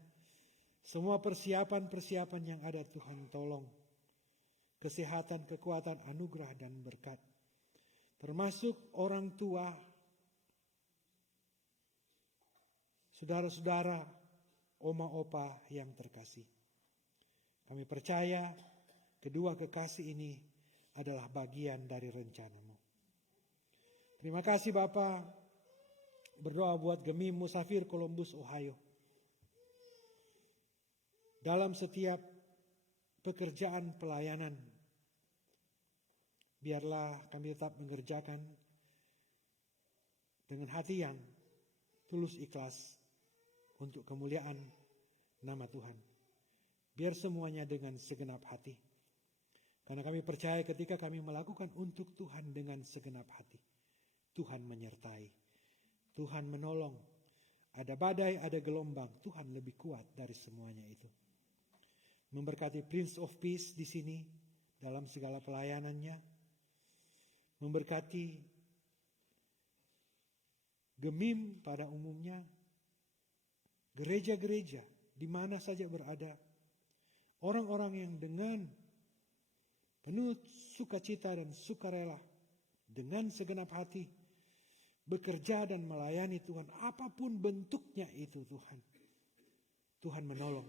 Semua persiapan-persiapan yang ada Tuhan tolong. Kesehatan, kekuatan, anugerah dan berkat. Termasuk orang tua, saudara-saudara, oma opa yang terkasih. Kami percaya kedua kekasih ini adalah bagian dari rencana-Mu. Terima kasih Bapa. Berdoa buat Gemim Musafir Columbus, Ohio. Dalam setiap pekerjaan pelayanan, biarlah kami tetap mengerjakan dengan hati yang tulus ikhlas untuk kemuliaan nama Tuhan. Biar semuanya dengan segenap hati. Karena kami percaya ketika kami melakukan untuk Tuhan dengan segenap hati, Tuhan menyertai, Tuhan menolong. Ada badai, ada gelombang, Tuhan lebih kuat dari semuanya itu. Memberkati Prince of Peace di sini dalam segala pelayanannya. Memberkati Gemim pada umumnya. Gereja-gereja di mana saja berada. Orang-orang yang dengan penuh sukacita dan sukarela, dengan segenap hati, bekerja dan melayani Tuhan. Apapun bentuknya itu Tuhan. Tuhan menolong.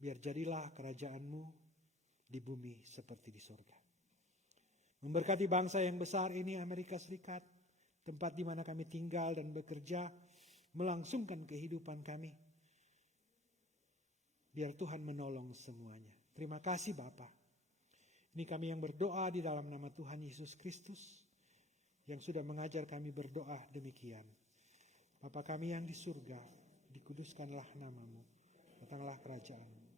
Biar jadilah kerajaan-Mu di bumi seperti di surga. Memberkati bangsa yang besar ini, Amerika Serikat, tempat di mana kami tinggal dan bekerja, melangsungkan kehidupan kami. Biar Tuhan menolong semuanya. Terima kasih Bapa. Ini kami yang berdoa di dalam nama Tuhan Yesus Kristus, yang sudah mengajar kami berdoa demikian. Bapa kami yang di surga, dikuduskanlah nama-Mu, datanglah kerajaan-Mu.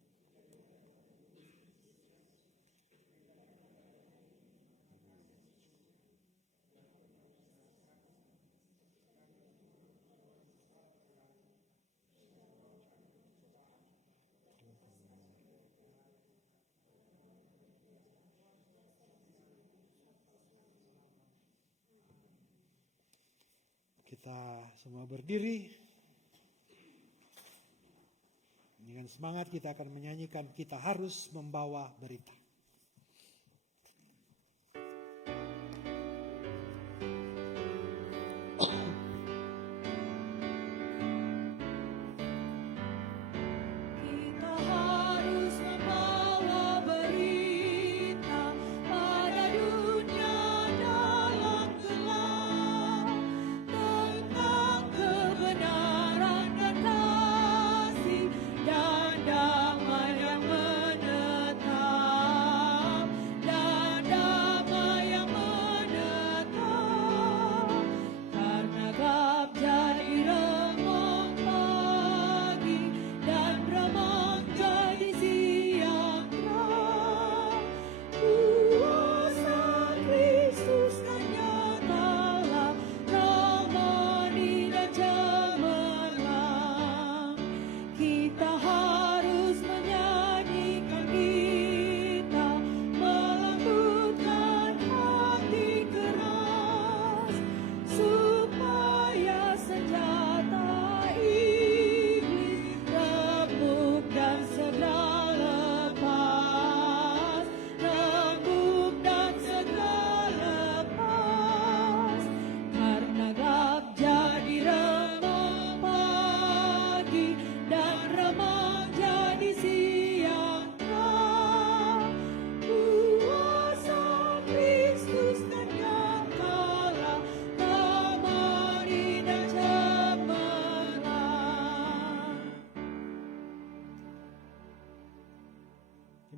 Kita semua berdiri. Dengan semangat kita akan menyanyikan Kita Harus Membawa Berita. Dan damai yang menetap.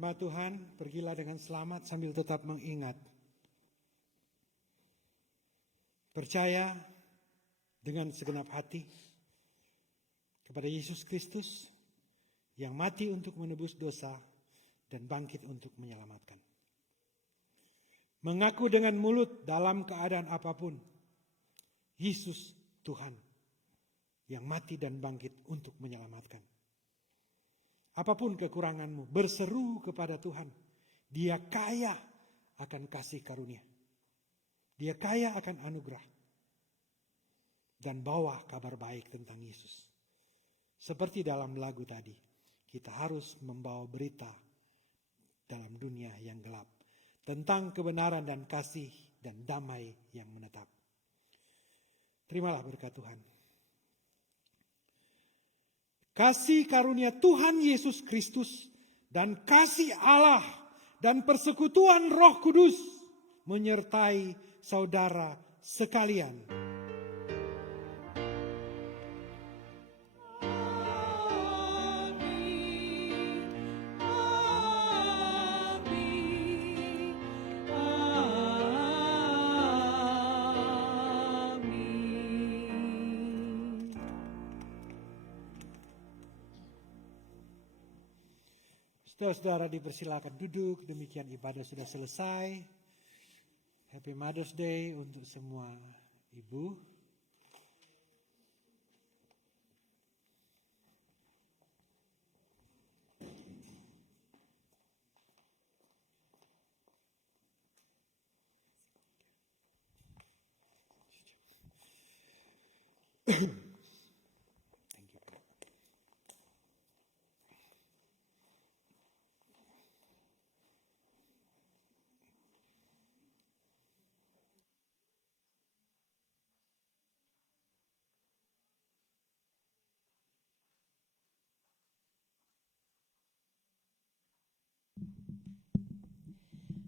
Hamba Tuhan, pergilah dengan selamat sambil tetap mengingat. Percaya dengan segenap hati kepada Yesus Kristus yang mati untuk menebus dosa dan bangkit untuk menyelamatkan. Mengaku dengan mulut dalam keadaan apapun, Yesus Tuhan yang mati dan bangkit untuk menyelamatkan. Apapun kekuranganmu, berseru kepada Tuhan. Dia kaya akan kasih karunia. Dia kaya akan anugerah. Dan bawa kabar baik tentang Yesus. Seperti dalam lagu tadi, kita harus membawa berita dalam dunia yang gelap. Tentang kebenaran dan kasih dan damai yang menetap. Terimalah berkat Tuhan. Kasih karunia Tuhan Yesus Kristus dan kasih Allah dan persekutuan Roh Kudus menyertai saudara sekalian. Saudara-saudara dipersilakan duduk, demikian ibadah sudah selesai. Happy Mother's Day untuk semua ibu.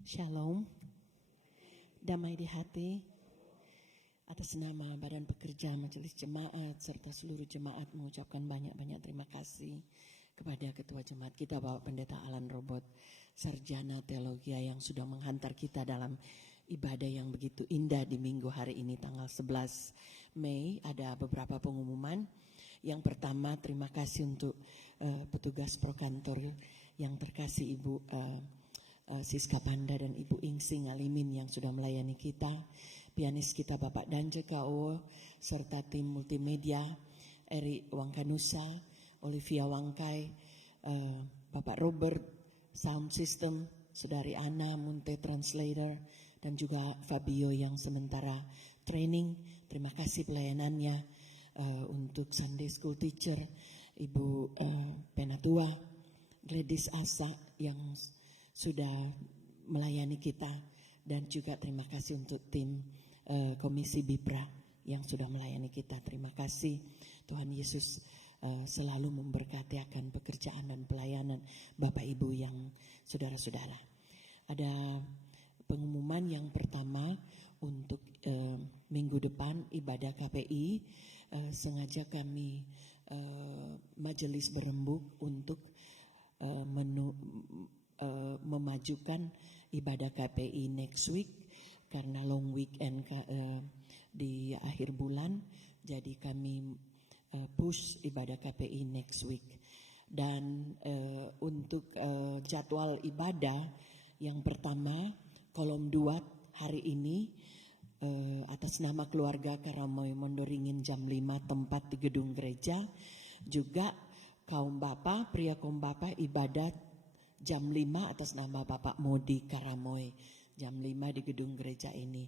Shalom, damai di hati. Atas nama Badan Pekerja Majelis Jemaat serta seluruh jemaat mengucapkan banyak-banyak terima kasih kepada Ketua Jemaat kita Bapak Pendeta Alan Robot, Sarjana Teologi yang sudah menghantar kita dalam ibadah yang begitu indah di minggu hari ini tanggal 11 Mei. Ada beberapa pengumuman. Yang pertama, terima kasih untuk petugas prokantor yang terkasih Ibu Siska Panda dan Ibu Ingsing Alimin yang sudah melayani kita, pianis kita Bapak Danje K.O. serta tim multimedia Eri Wangkanusa, Olivia Wangkai, Bapak Robert, Sound System, Saudari Ana, Munte Translator, dan juga Fabio yang sementara training. Terima kasih pelayanannya untuk Sunday School Teacher, Ibu Penatua, Gladys Asa yang sudah melayani kita, dan juga terima kasih untuk tim Komisi Bipra yang sudah melayani kita. Terima kasih. Tuhan Yesus selalu memberkati akan pekerjaan dan pelayanan Bapak Ibu yang saudara-saudara. Ada pengumuman yang pertama untuk minggu depan ibadah KPI. Sengaja kami majelis berembuk untuk memajukan ibadah KPI next week karena long weekend di akhir bulan, jadi kami push ibadah KPI next week. Dan untuk jadwal ibadah yang pertama kolom 2 hari ini atas nama keluarga Karamoy Mondoringin jam 5 tempat di gedung gereja. Juga kaum bapak, pria kaum bapak ibadat jam 5 atas nama Bapak Modi Karamoy jam 5 di gedung gereja ini.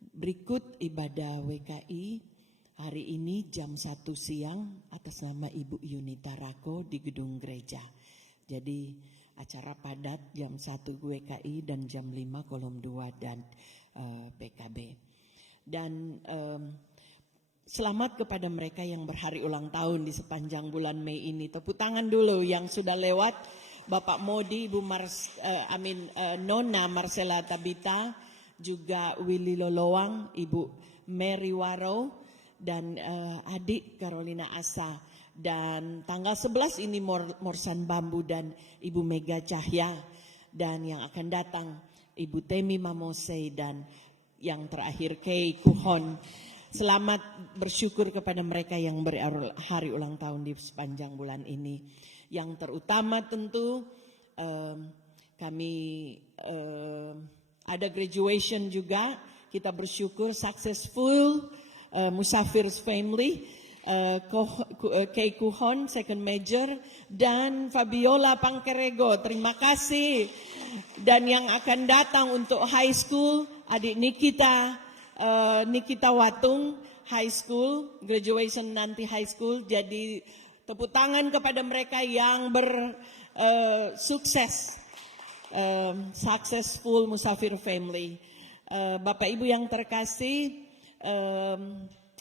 Berikut ibadah WKI hari ini jam 1 siang atas nama Ibu Yunita Rako di gedung gereja. Jadi acara padat jam 1 WKI dan jam 5 kolom 2 dan PKB. Dan selamat kepada mereka yang berhari ulang tahun di sepanjang bulan Mei ini. Tepuk tangan dulu yang sudah lewat. Bapak Modi, Ibu Nona Marcela Tabita, juga Willy Lolowang, Ibu Mary Waro, dan adik Carolina Asa Dan tanggal 11 ini Morsan Bambu dan Ibu Mega Cahya. Dan yang akan datang Ibu Temi Mamose dan yang terakhir Kay Kuhon. Selamat bersyukur kepada mereka yang berhari ulang tahun di sepanjang bulan ini. Yang terutama tentu kami ada graduation juga. Kita bersyukur successful Musafir's family. Kay Kuhon second major dan Fabiola Pangkerego, terima kasih. Dan yang akan datang untuk high school adik Nikita Watung high school graduation nanti high school. Jadi tepuk tangan kepada mereka yang bersukses successful Musafir family. Bapak Ibu yang terkasih,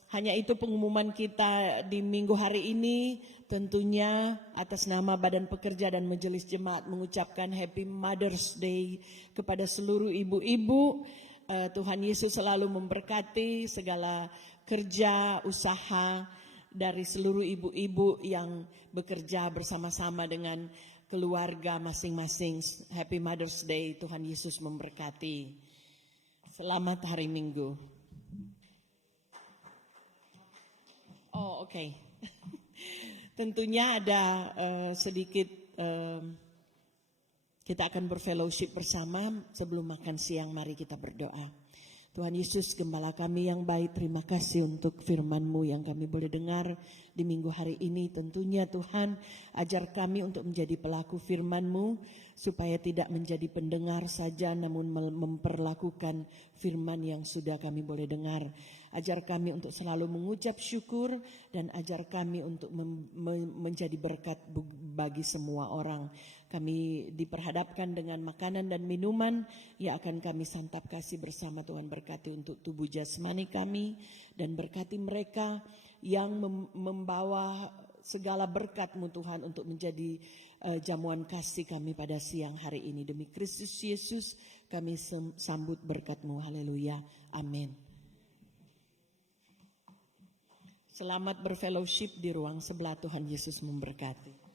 hanya itu pengumuman kita di minggu hari ini. Tentunya atas nama Badan Pekerja dan Majelis Jemaat mengucapkan Happy Mother's Day kepada seluruh ibu-ibu. Tuhan Yesus selalu memberkati segala kerja, usaha dari seluruh ibu-ibu yang bekerja bersama-sama dengan keluarga masing-masing. Happy Mother's Day, Tuhan Yesus memberkati. Selamat hari Minggu. Oh, oke. Tentunya ada sedikit kita akan berfellowship bersama. Sebelum makan siang, mari kita berdoa. Tuhan Yesus, Gembala kami yang baik, terima kasih untuk firman-Mu yang kami boleh dengar di minggu hari ini. Tentunya Tuhan, ajar kami untuk menjadi pelaku firman-Mu, supaya tidak menjadi pendengar saja, namun memperlakukan firman yang sudah kami boleh dengar. Ajar kami untuk selalu mengucap syukur, dan ajar kami untuk menjadi berkat bagi semua orang. Kami diperhadapkan dengan makanan dan minuman yang akan kami santap kasih bersama. Tuhan berkati untuk tubuh jasmani kami, dan berkati mereka yang membawa segala berkat-Mu Tuhan untuk menjadi jamuan kasih kami pada siang hari ini. Demi Kristus Yesus kami sambut berkat-Mu. Haleluya. Amin. Selamat berfellowship di ruang sebelah. Tuhan Yesus memberkati.